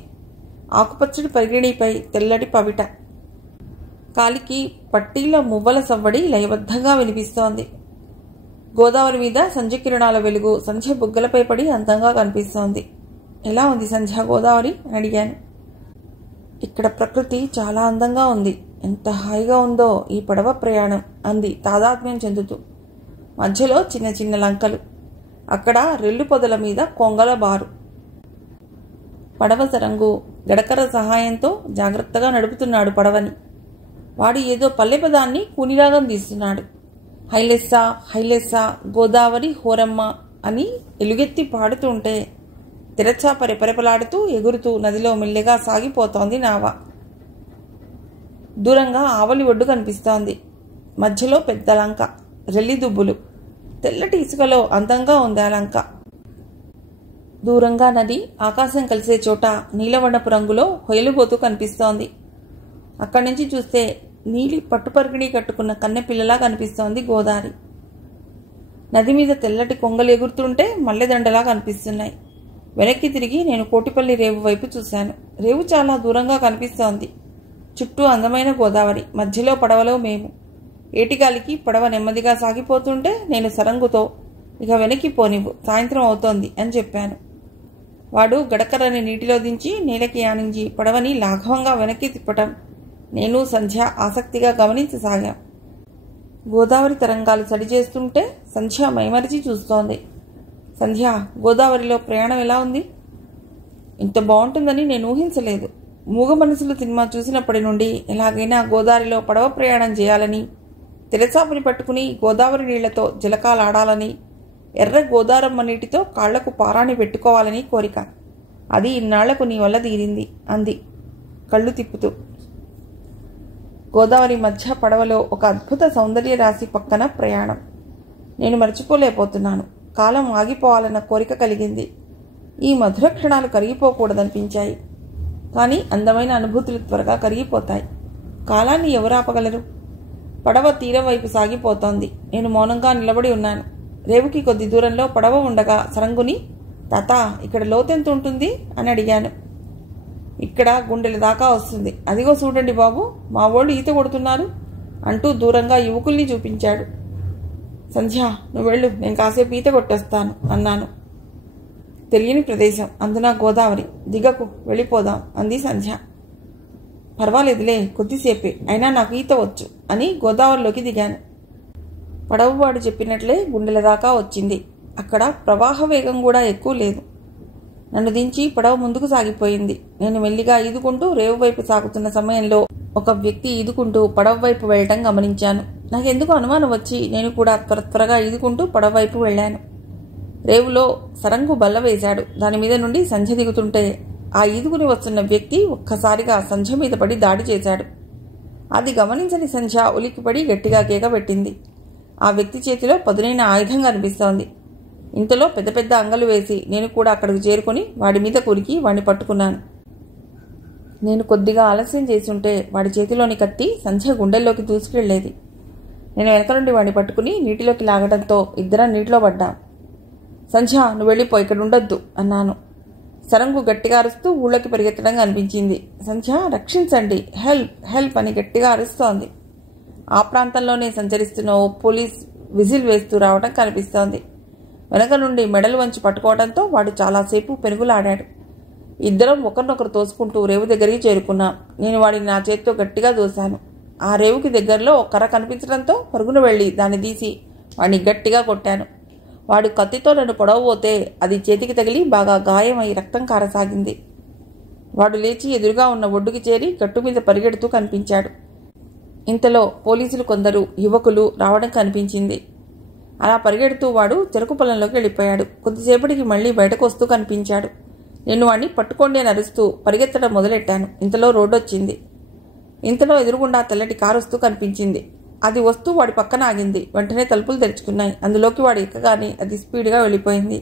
ఆకుపచ్చడి పరిగిణిపై తెల్లటి పవిట, కాలికి పట్టీల మువ్వల సవ్వడి లయబద్ధంగా వినిపిస్తోంది. గోదావరి మీద సంధ్య కిరణాల వెలుగు సంధ్య బుగ్గలపై పడి అందంగా కనిపిస్తోంది. ఎలా ఉంది సంధ్య గోదావరి అని అడిగాను. ఇక్కడ ప్రకృతి చాలా అందంగా ఉంది. ఎంత హాయిగా ఉందో ఈ పడవ ప్రయాణం అంది తాదాత్మ్యం చెందుతూ. మధ్యలో చిన్న చిన్న లంకలు, అక్కడ రెల్లు పొదల మీద కొంగల బారు. పడవ సరంగు గడకర సహాయంతో జాగ్రత్తగా నడుపుతున్నాడు పడవని. వాడు ఏదో పల్లెపదాన్ని కూనిరాగం తీస్తున్నాడు. హైలెస్సా హైలెస్సా గోదావరి హోరమ్మ అని ఎలుగెత్తి పాడుతుంటే తెరచాప రెపరెపలాడుతూ ఎగురుతూ నదిలో మెల్లగా సాగిపోతోంది నావ. దూరంగా ఆవలి ఒడ్డు కనిపిస్తోంది. మధ్యలో పెద్ద లంక, రెల్లి దుబ్బులు, తెల్లటి ఇసుకలో అందంగా ఉంది ఆ లంక. దూరంగా నది ఆకాశం కలిసే చోట నీలవర్ణపు రంగులో హొయలుపోతూ కనిపిస్తోంది. అక్కడి నుంచి చూస్తే నీలి పట్టుపరిగిణి కట్టుకున్న కన్నెపిల్లలా కనిపిస్తోంది గోదావరి. నది మీద తెల్లటి కొంగలు ఎగురుతుంటే మల్లెదండలా కనిపిస్తున్నాయి. వెనక్కి తిరిగి నేను కోటిపల్లి రేవు వైపు చూశాను. రేవు చాలా దూరంగా కనిపిస్తోంది. చుట్టూ అందమైన గోదావరి, మధ్యలో పడవలో మేము. ఏటిగాలికి పడవ నెమ్మదిగా సాగిపోతుంటే నేను సరంగుతో ఇక వెనక్కి పోనివ్వు, సాయంత్రం అవుతోంది అని చెప్పాను. వాడు గడకరని నీటిలో దించి నేలకి ఆనించి పడవని లాఘవంగా వెనక్కి తిప్పటం నేను సంధ్య ఆసక్తిగా గమనించసాగాం. గోదావరి తరంగాలు సడిచేస్తుంటే సంధ్య మైమరిచి చూస్తోంది. సంధ్య, గోదావరిలో ప్రయాణం ఎలా ఉంది? ఇంత బాగుంటుందని నేను ఊహించలేదు. మూగ మనసులు సినిమా చూసినప్పటి నుండి ఎలాగైనా గోదావరిలో పడవ ప్రయాణం చేయాలని, తెరచాపని పట్టుకుని గోదావరి నీళ్లతో జలకాలాడాలని, ఎర్ర గోదారమ్మ నీటితో కాళ్లకు పారాణి పెట్టుకోవాలని కోరిక. అది ఇన్నాళ్లకు నీ వల్ల తీరింది అంది కళ్ళు తిప్పుతూ. గోదావరి మధ్య పడవలో ఒక అద్భుత సౌందర్య రాశి పక్కన ప్రయాణం. నేను మర్చిపోలేకపోతున్నాను. కాలం ఆగిపోవాలన్న కోరిక కలిగింది. ఈ మధుర క్షణాలు కరిగిపోకూడదనిపించాయి. కానీ అందమైన అనుభూతులు త్వరగా కరిగిపోతాయి. కాలాన్ని ఎవరు ఆపగలరు? పడవ తీరం వైపు సాగిపోతోంది. నేను మౌనంగా నిలబడి ఉన్నాను. రేవుకి కొద్ది దూరంలో పడవ ఉండగా సరంగుని, తాత ఇక్కడ లోతెంత ఉంటుంది అని అడిగాను. ఇక్కడ గుండెల దాకా వస్తుంది. అదిగో చూడండి బాబు, మా వాళ్ళు ఈత కొడుతున్నారు అంటూ దూరంగా యువకుల్ని చూపించాడు. సంధ్య, నువ్వు వెళ్ళు, నేను కాసేపు ఈత కొట్టేస్తాను అన్నాను. తెలియని ప్రదేశం, అందున గోదావరి. దిగకు, వెళ్ళిపోదాం అంది సంధ్య. పర్వాలేదులే, కొద్దిసేపే, అయినా నాకు ఈత వచ్చు అని గోదావరిలోకి దిగాను. పడవవాడు చెప్పినట్లే గుండెల దాకా వచ్చింది. అక్కడ ప్రవాహ వేగం కూడా ఎక్కువ లేదు. నన్ను దించి పడవ ముందుకు సాగిపోయింది. నేను మెల్లిగా ఈదుకుంటూ రేవు వైపు సాగుతున్న సమయంలో ఒక వ్యక్తి ఈదుకుంటూ పడవ వైపు వెళ్ళటం గమనించాను. నాకెందుకు అనుమానం వచ్చి నేను కూడా త్వరగా ఈదుకుంటూ పడవ వైపు వెళ్ళాను. రేవులో సరంగు బల్ల వేశాడు. దాని మీద నుండి సంధ్య దిగుతుంటే ఆ ఈదుకుని వస్తున్న వ్యక్తి ఒక్కసారిగా సంధ్య మీద పడి దాడి చేశాడు. అది గమనించని సంధ్య ఉలిక్కిపడి గట్టిగా కేక పెట్టింది. ఆ వ్యక్తి చేతిలో పదునైన ఆయుధం కనిపిస్తోంది. ఇంతలో పెద్ద పెద్ద అంగలు వేసి నేను కూడా అక్కడికి చేరుకుని వాడి మీద కురికి వాడిని పట్టుకున్నాను. నేను కొద్దిగా ఆలస్యం చేసుంటే వాడి చేతిలోని కత్తి సంధ్య గుండెల్లోకి దూసుకెళ్లేది. నేను వెనక నుండి వాడిని పట్టుకుని నీటిలోకి లాగడంతో ఇద్దరం నీటిలో పడ్డాం. సంధ్య, నువ్వు వెళ్ళిపో, ఇక్కడ ఉండొద్దు అన్నాను. సరంగు గట్టిగా అరుస్తూ ఊళ్ళోకి పరిగెత్తడం కనిపించింది. సంధ్య, రక్షించండి, హెల్ప్ హెల్ప్ అని గట్టిగా అరుస్తోంది. ఆ ప్రాంతంలోనే సంచరిస్తున్న ఓ పోలీస్ విజిల్ వేస్తూ రావడం కనిపిస్తోంది. వెనక నుండి మెడలు వంచి పట్టుకోవడంతో వాడు చాలాసేపు పెనుగులాడాడు. ఇద్దరం ఒకరినొకరు తోసుకుంటూ రేవు దగ్గరికి చేరుకున్నాం. నేను వాడిని నా చేతితో గట్టిగా దోశాను. ఆ రేవుకి దగ్గరలో ఒక కర్ర కనిపించడంతో పరుగున వెళ్ళి దాన్ని తీసి వాడిని గట్టిగా కొట్టాను. వాడు కత్తితో నన్ను పొడవబోతే అది చేతికి తగిలి బాగా గాయమై రక్తం కారసాగింది. వాడు లేచి ఎదురుగా ఉన్న ఒడ్డుకి చేరి గట్టు మీద పరిగెడుతూ కనిపించాడు. ఇంతలో పోలీసులు కొందరు యువకులు రావడం కనిపించింది. అలా పరిగెడుతూ వాడు చెరుకు పొలంలోకి వెళ్ళిపోయాడు. కొద్దిసేపటికి మళ్ళీ బయటకు వస్తూ కనిపించాడు. నేను వాడిని పట్టుకోండి అని అరుస్తూ పరిగెత్తడం మొదలెట్టాను. ఇంతలో రోడ్డు వచ్చింది. ఇంతలో ఎదురుగుండా తెల్లటి కారు వస్తూ కనిపించింది. అది వస్తూ వాడి పక్కన ఆగింది. వెంటనే తలుపులు తెరుచుకున్నాయి. అందులోకి వాడు ఎక్కగానే అది స్పీడ్గా వెళ్ళిపోయింది.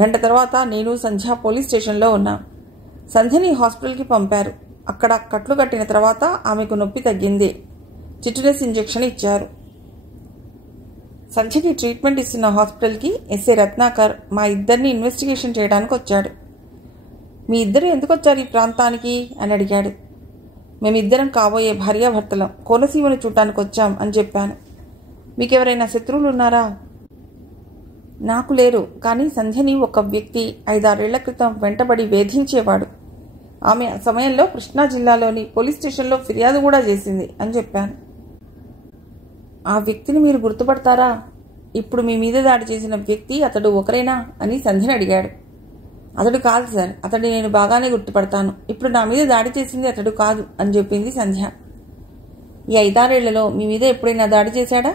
గంట తర్వాత నేను సంధ్య పోలీస్ స్టేషన్లో ఉన్నాం. సంధ్యని హాస్పిటల్కి పంపారు. అక్కడ కట్లు కట్టిన తర్వాత ఆమెకు నొప్పి తగ్గింది. చిటునెస్ ఇంజెక్షన్ ఇచ్చారు. సంధ్యకి ట్రీట్మెంట్ ఇస్తున్న హాస్పిటల్కి ఎస్ఐ రత్నాకర్ మా ఇద్దరిని ఇన్వెస్టిగేషన్ చేయడానికి వచ్చాడు. మీ ఇద్దరు ఎందుకు వచ్చారు ఈ ప్రాంతానికి అని అడిగాడు. మేమిద్దరం కాబోయే భార్యాభర్తలం కోనసీమను చూడటానికి వచ్చాం అని చెప్పాను. మీకెవరైనా శత్రువులు ఉన్నారా? నాకు లేరు, కానీ సంధ్యని ఒక వ్యక్తి 5-6 ఏళ్ల క్రితం వెంటబడి వేధించేవాడు. ఆమె సమయంలో కృష్ణా జిల్లాలోని పోలీస్ స్టేషన్లో ఫిర్యాదు కూడా చేసింది అని చెప్పాను. ఆ వ్యక్తిని మీరు గుర్తుపడతారా? ఇప్పుడు మీ మీద దాడి చేసిన వ్యక్తి అతడు ఒకరేనా అని సంధ్యని అడిగాడు. అతడు కాదు సార్, అతడిని నేను బాగానే గుర్తుపడతాను. ఇప్పుడు నా మీద దాడి చేసింది అతడు కాదు అని చెప్పింది సంధ్య. ఈ 5-6 ఏళ్లలో మీ మీద ఎప్పుడైనా దాడి చేశాడా?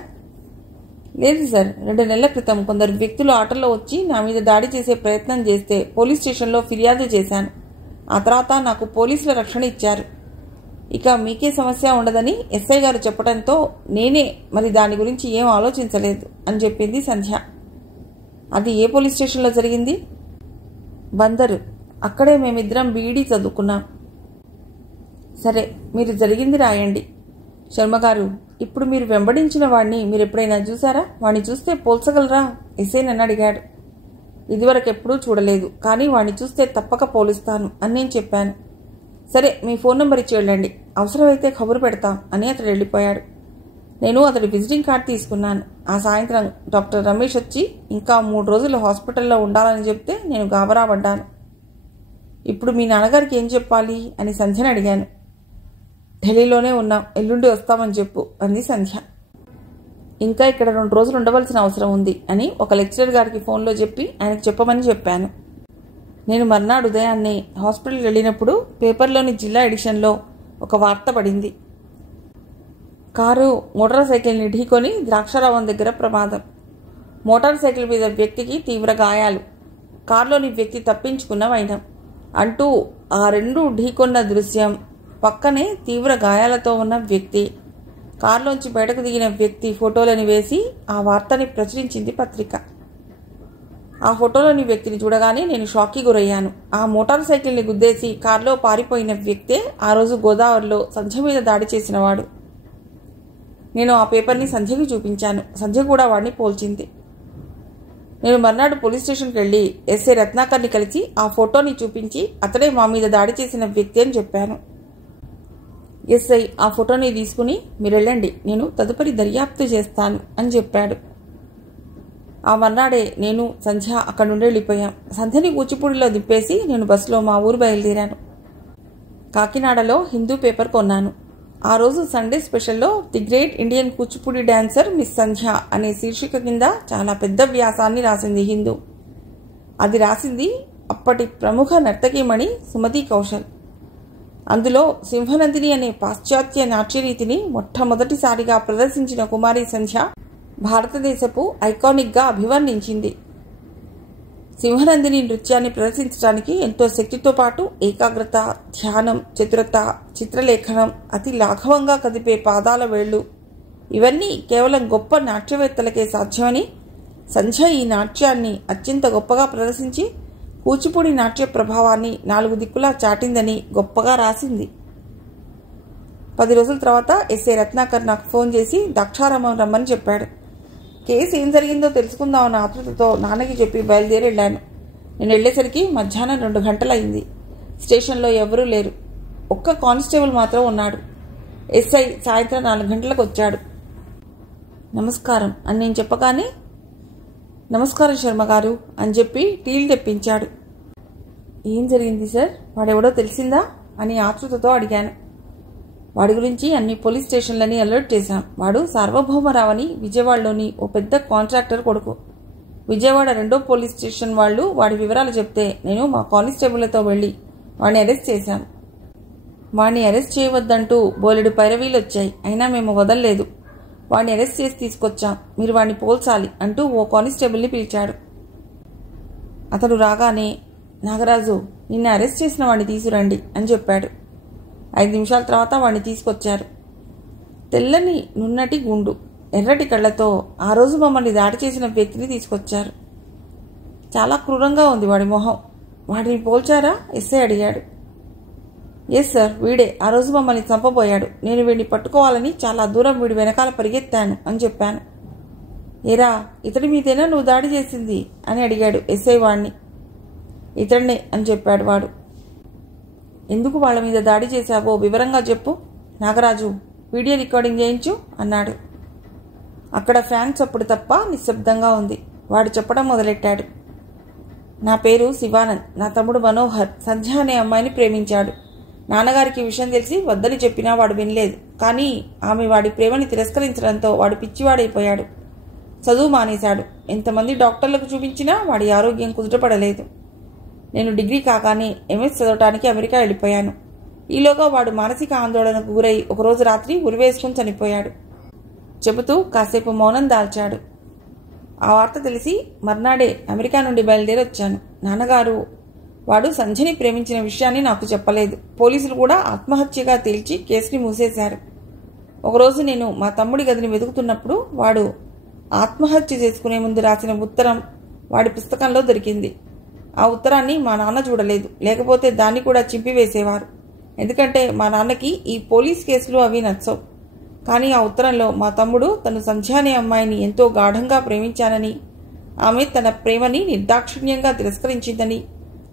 లేదు సార్, 2 నెలల క్రితం కొందరు వ్యక్తులు ఆటోలో వచ్చి నా మీద దాడి చేసే ప్రయత్నం చేస్తే పోలీస్ స్టేషన్లో ఫిర్యాదు చేశాను. ఆ తర్వాత నాకు పోలీసుల రక్షణ ఇచ్చారు. ఇక మీకే సమస్య ఉండదని ఎస్ఐ గారు చెప్పడంతో నేనే మరి దాని గురించి ఏం ఆలోచించలేదు అని చెప్పింది సంధ్య. అది ఏ పోలీస్ స్టేషన్లో జరిగింది? బందరు. అక్కడే మేమిద్దరం బీఈడీ చదువుకున్నాం. సరే, మీరు జరిగింది రాయండి. శర్మగారు, ఇప్పుడు మీరు వెంబడించిన వాడిని మీరు ఎప్పుడైనా చూసారా? వాడిని చూస్తే పోల్చగలరా? ఎస్ఐ నన్ను అడిగాడు. ఇదివరకు ఎప్పుడూ చూడలేదు, కానీ వాడిని చూస్తే తప్పక పోలుస్తాను అని నేను చెప్పాను. సరే, మీ ఫోన్ నెంబర్ ఇచ్చి వెళ్ళండి, అవసరమైతే కబురు పెడతాం అని అతడు వెళ్ళిపోయాడు. నేను అతడి విజిటింగ్ కార్డ్ తీసుకున్నాను. ఆ సాయంత్రం డాక్టర్ రమేష్ వచ్చి ఇంకా 3 రోజులు హాస్పిటల్లో ఉండాలని చెప్తే నేను గాబరా పడ్డాను. ఇప్పుడు మీ నాన్నగారికి ఏం చెప్పాలి అని సంధ్యని అడిగాను. ఢిల్లీలోనే ఉన్నాం, ఎల్లుండి వస్తామని చెప్పు అంది సంధ్య. ఇంకా ఇక్కడ 2 రోజులు ఉండవలసిన అవసరం ఉంది అని ఒక లెక్చరర్ గారికి ఫోన్లో చెప్పి ఆయనకు చెప్పమని చెప్పాను. నేను మర్నాడు ఉదయాన్నే హాస్పిటల్కి వెళ్ళినప్పుడు పేపర్లోని జిల్లా ఎడిషన్లో ఒక వార్త పడింది. కారు మోటార్ సైకిల్ని ఢీకొని ద్రాక్షారావం దగ్గర ప్రమాదం. మోటార్ సైకిల్ మీద వ్యక్తికి తీవ్ర గాయాలు, కారులోని వ్యక్తి తప్పించుకున్న వైనం అంటూ ఆ 2 ఢీకొన్న దృశ్యం, పక్కనే తీవ్ర గాయాలతో ఉన్న వ్యక్తి, కారులోంచి బయటకు దిగిన వ్యక్తి ఫోటోలని వేసి ఆ వార్తని ప్రచురించింది పత్రిక. ఆ ఫోటోలోని వ్యక్తిని చూడగానే నేను షాక్కి గురయ్యాను. ఆ మోటార్ సైకిల్ని గుద్దేసి కారులో పారిపోయిన వ్యక్తే ఆ రోజు గోదావరిలో సంధ్య మీద దాడి చేసినవాడు. నేను ఆ పేపర్ని సంధ్యకి చూపించాను. సంధ్య కూడా వాడిని పోల్చింది. నేను మర్నాడు పోలీస్ స్టేషన్కి వెళ్ళి ఎస్ఐ రత్నాకర్ని కలిసి ఆ ఫోటోని చూపించి అతడే మా మీద దాడి చేసిన వ్యక్తి అని చెప్పాను. ఎస్ఐ ఆ ఫోటోని తీసుకుని మీరు వెళ్ళండి, నేను తదుపరి దర్యాప్తు చేస్తాను అని చెప్పాడు. ఆ మర్నాడే నేను సంధ్య అక్కడి నుండి వెళ్ళిపోయాం. సంధ్యని కూచిపూడిలో దింపేసి నేను బస్సులో మా ఊరు బయలుదేరాను. కాకినాడలో హిందూ పేపర్ కొన్నాను. ఆ రోజు సండే స్పెషల్లో the great Indian Kuchipudi dancer miss Sandhya అనే శీర్షిక కింద చాలా పెద్ద వ్యాసాన్ని రాసింది హిందూ. అది రాసింది అప్పటి ప్రముఖ నర్తకీమణి సుమతి కౌశల్. అందులో సింహనందిని అనే పాశ్చాత్య నాట్యరీతిని మొట్టమొదటిసారిగా ప్రదర్శించిన కుమారి సంధ్య భారతదేశపు ఐకానిక్గా అభివర్ణించింది. సింహనందిని నృత్యాన్ని ప్రదర్శించడానికి ఎంతో శక్తితో పాటు ఏకాగ్రత, ధ్యానం, చతురత, చిత్రలేఖనం, అతి లాఘవంగా కదిపే పాదాల వేళ్లు, ఇవన్నీ కేవలం గొప్ప నాట్యవేత్తలకే సాధ్యమని, సంధ్య ఈ నాట్యాన్ని అత్యంత గొప్పగా ప్రదర్శించి కూచిపూడి నాట్య ప్రభావాన్ని 4 దిక్కులా చాటిందని గొప్పగా రాసింది. 10 రోజుల తర్వాత ఎస్ఐ రత్నాకర్ నాకు ఫోన్ చేసి ద్రాక్షారామం రమ్మని చెప్పాడు. కేసు ఏం జరిగిందో తెలుసుకుందామన్న ఆతృతతో నాన్నకి చెప్పి బయలుదేరి వెళ్ళాను. నేను వెళ్ళేసరికి మధ్యాహ్నం 2 గంటలయింది. స్టేషన్లో ఎవరూ లేరు. ఒక్క కానిస్టేబుల్ మాత్రం ఉన్నాడు. ఎస్ఐ సాయంత్రం 4 గంటలకు వచ్చాడు. నమస్కారం అని నేను చెప్పగానే, నమస్కారం శర్మ గారు అని చెప్పి టీలు తెప్పించాడు. ఏం జరిగింది సార్, వాడెవడో తెలిసిందా అని ఆతృతతో అడిగాను. వాడి గురించి అన్ని పోలీస్ స్టేషన్లని అలర్ట్ చేశాం. వాడు సార్వభౌమరావని విజయవాడలోని ఓ పెద్ద కాంట్రాక్టర్ కొడుకు. విజయవాడ 2వ పోలీస్ స్టేషన్ వాళ్ళు వాడి వివరాలు చెప్తే నేను మా కానిస్టేబుళ్లతో వెళ్ళి వాడిని అరెస్ట్ చేశాం. వాడిని అరెస్ట్ చేయవద్దంటూ బోలెడు పైరవీలు వచ్చాయి. అయినా మేము వదలలేదు. వాడిని అరెస్ట్ చేసి తీసుకొచ్చాం. మీరు వాడిని పోల్చాలి అంటూ ఓ కానిస్టేబుల్ని పిలిచాడు. అతడు రాగానే, నాగరాజు, నిన్న అరెస్ట్ చేసిన వాడిని తీసుకురండి అని చెప్పాడు. 5 నిమిషాల తర్వాత వాడిని తీసుకొచ్చారు. తెల్లని నున్నటి గుండు, ఎర్రటి కళ్లతో ఆ రోజు మమ్మల్ని దాడి చేసిన వ్యక్తిని తీసుకొచ్చారు. చాలా క్రూరంగా ఉంది వాడి మొహం. వాడిని పోల్చారా? ఎస్ఐ అడిగాడు. ఎస్ సార్, వీడే ఆ రోజు మమ్మల్ని చంపబోయాడు. నేను వీడిని పట్టుకోవాలని చాలా దూరం వీడి వెనకాల పరిగెత్తాను అని చెప్పాను. ఏరా, ఇతడి మీదేనా నువ్వు దాడి చేసింది అని అడిగాడు ఎస్ఐ వాడిని. ఇతడినే అని చెప్పాడు వాడు. ఎందుకు వాళ్ళ మీద దాడి చేశావో వివరంగా చెప్పు. నాగరాజు, వీడియో రికార్డింగ్ చేయించు అన్నాడు. అక్కడ ఫ్యాన్ చప్పుడు తప్ప నిశ్శబ్దంగా ఉంది. వాడు చెప్పడం మొదలెట్టాడు. నా పేరు శివానంద్. నా తమ్ముడు మనోహర్ సంధ్య అనే అమ్మాయిని ప్రేమించాడు. నాన్నగారికి విషయం తెలిసి వద్దని చెప్పినా వాడు వినలేదు. కానీ ఆమె వాడి ప్రేమని తిరస్కరించడంతో వాడు పిచ్చివాడైపోయాడు. చదువు మానేశాడు. ఎంతమంది డాక్టర్లకు చూపించినా వాడి ఆరోగ్యం కుదుటపడలేదు. నేను డిగ్రీ కాగానే ఎంఎస్ చదవటానికి అమెరికా వెళ్ళిపోయాను. ఈలోగా వాడు మానసిక ఆందోళనకు గురై ఒకరోజు రాత్రి ఉరివేసుకుని చనిపోయాడు. చెబుతూ కాసేపు మౌనం దాల్చాడు. ఆ వార్త తెలిసి మర్నాడే అమెరికా నుండి బయలుదేరి వచ్చాను. నాన్నగారు వాడు సంధ్యని ప్రేమించిన విషయాన్ని నాకు చెప్పలేదు. పోలీసులు కూడా ఆత్మహత్యగా తేల్చి కేసుని మూసేశారు. ఒకరోజు నేను మా తమ్ముడి గదిని వెతుకుతున్నప్పుడు వాడు ఆత్మహత్య చేసుకునే ముందు రాసిన ఉత్తరం వాడి పుస్తకంలో దొరికింది. ఆ ఉత్తరాన్ని మా నాన్న చూడలేదు. లేకపోతే దాన్ని కూడా చింపివేసేవారు. ఎందుకంటే మా నాన్నకి ఈ పోలీస్ కేసులు అవి నచ్చవు. కానీ ఆ ఉత్తరంలో మా తమ్ముడు తను సంధ్య అనే అమ్మాయిని ఎంతో గాఢంగా ప్రేమించానని, ఆమె తన ప్రేమని నిర్దాక్షిణ్యంగా తిరస్కరించిందని,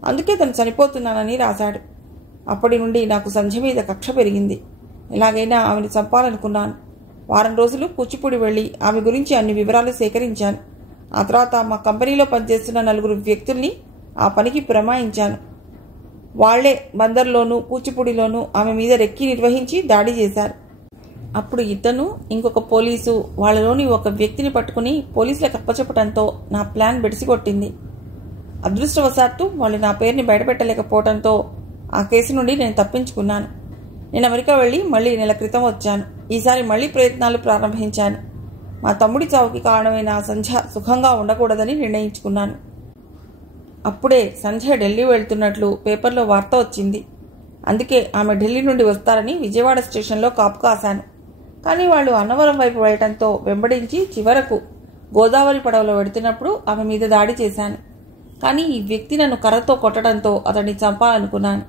అందుకే తను చనిపోతున్నానని రాశాడు. అప్పటి నుండి నాకు సంధ్య మీద కక్ష పెరిగింది. ఎలాగైనా ఆమెను చంపాలనుకున్నాను. వారం రోజులు కూచిపూడి వెళ్ళి ఆమె గురించి అన్ని వివరాలు సేకరించాను. ఆ తర్వాత మా కంపెనీలో పనిచేస్తున్న 4 వ్యక్తుల్ని ఆ పనికి పురమాయించాను. వాళ్లే బందర్లోనూ కూచిపూడిలోనూ ఆమె మీద రెక్కి నిర్వహించి దాడి చేశారు. అప్పుడు ఇతను ఇంకొక పోలీసు వాళ్ళలోని ఒక వ్యక్తిని పట్టుకుని పోలీసులకు అప్పచెప్పడంతో నా ప్లాన్ బెడిసికొట్టింది. అదృష్టవశాత్తు వాళ్ళు నా పేరుని బయటపెట్టలేకపోవడంతో ఆ కేసు నుండి నేను తప్పించుకున్నాను. నేను అమెరికా వెళ్ళి మళ్ళీ నెల క్రితం వచ్చాను. ఈసారి మళ్ళీ ప్రయత్నాలు ప్రారంభించాను. మా తమ్ముడి చావుకి కారణమైన ఆ సంధ్య సుఖంగా ఉండకూడదని నిర్ణయించుకున్నాను. అప్పుడే సంధ్య ఢిల్లీ వెళ్తున్నట్లు పేపర్లో వార్త వచ్చింది. అందుకే ఆమె ఢిల్లీ నుండి వస్తారని విజయవాడ స్టేషన్లో కాపు కాశాను. కానీ వాళ్ళు అన్నవరం వైపు వెళ్లటంతో వెంబడించి చివరకు గోదావరి పడవలో వెడుతున్నప్పుడు ఆమె మీద దాడి చేశాను. కానీ ఈ వ్యక్తి నన్ను కర్రతో కొట్టడంతో అతన్ని చంపాలనుకున్నాను.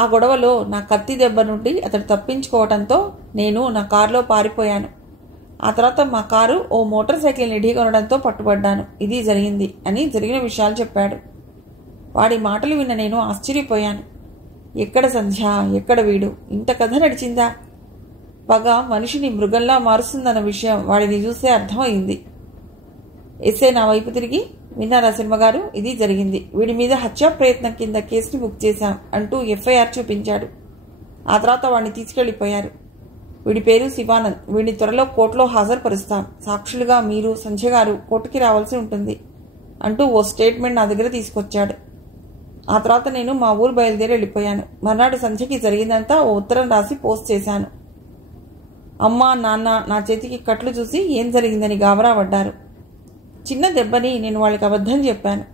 ఆ గొడవలో నా కత్తి దెబ్బ నుండి అతడు తప్పించుకోవడంతో నేను నా కారులో పారిపోయాను. ఆ తర్వాత మా కారు ఓ మోటార్ సైకిల్ని ఢీకొనడంతో పట్టుబడ్డాను. ఇది జరిగింది అని జరిగిన విషయాలు చెప్పాడు. వాడి మాటలు విన్న నేను ఆశ్చర్యపోయాను. ఎక్కడ సంధ్య, ఎక్కడ వీడు? ఇంత కథ నడిచిందా? పగ మనిషిని మృగంలా మారుస్తుందన్న విషయం వాడిని చూసే అర్థమైంది. ఎస్ఐ నా వైపు తిరిగి, విన్నారా శర్మగారు, ఇది జరిగింది. వీడి మీద హత్యా ప్రయత్నం కింద కేసుని బుక్ చేశాం అంటూ ఎఫ్ఐఆర్ చూపించాడు. ఆ తర్వాత వాడిని తీసుకెళ్లిపోయారు. వీడి పేరు శివానంద్. వీడిని త్వరలో కోర్టులో హాజరుపరుస్తాం. సాక్షులుగా మీరు, సంధ్య గారు కోర్టుకి రావాల్సి ఉంటుంది అంటూ ఓ స్టేట్మెంట్ నా దగ్గర తీసుకొచ్చాడు. ఆ తర్వాత నేను మా ఊరు బయలుదేరి వెళ్ళిపోయాను. మర్నాడు సంధ్యకి జరిగిందంతా ఓ ఉత్తరం రాసి పోస్ట్ చేశాను. అమ్మ, నాన్న నా చేతికి కట్లు చూసి ఏం జరిగిందని గాబరా పడ్డారు. చిన్న దెబ్బని నేను వాళ్ళకి అబద్ధం చెప్పాను.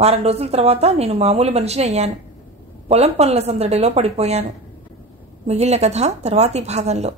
వారం రోజుల తర్వాత నేను మామూలు మనిషిని అయ్యాను. పొలం పనుల సందడిలో పడిపోయాను. మిగిలిన కథ తర్వాతి భాగంలో.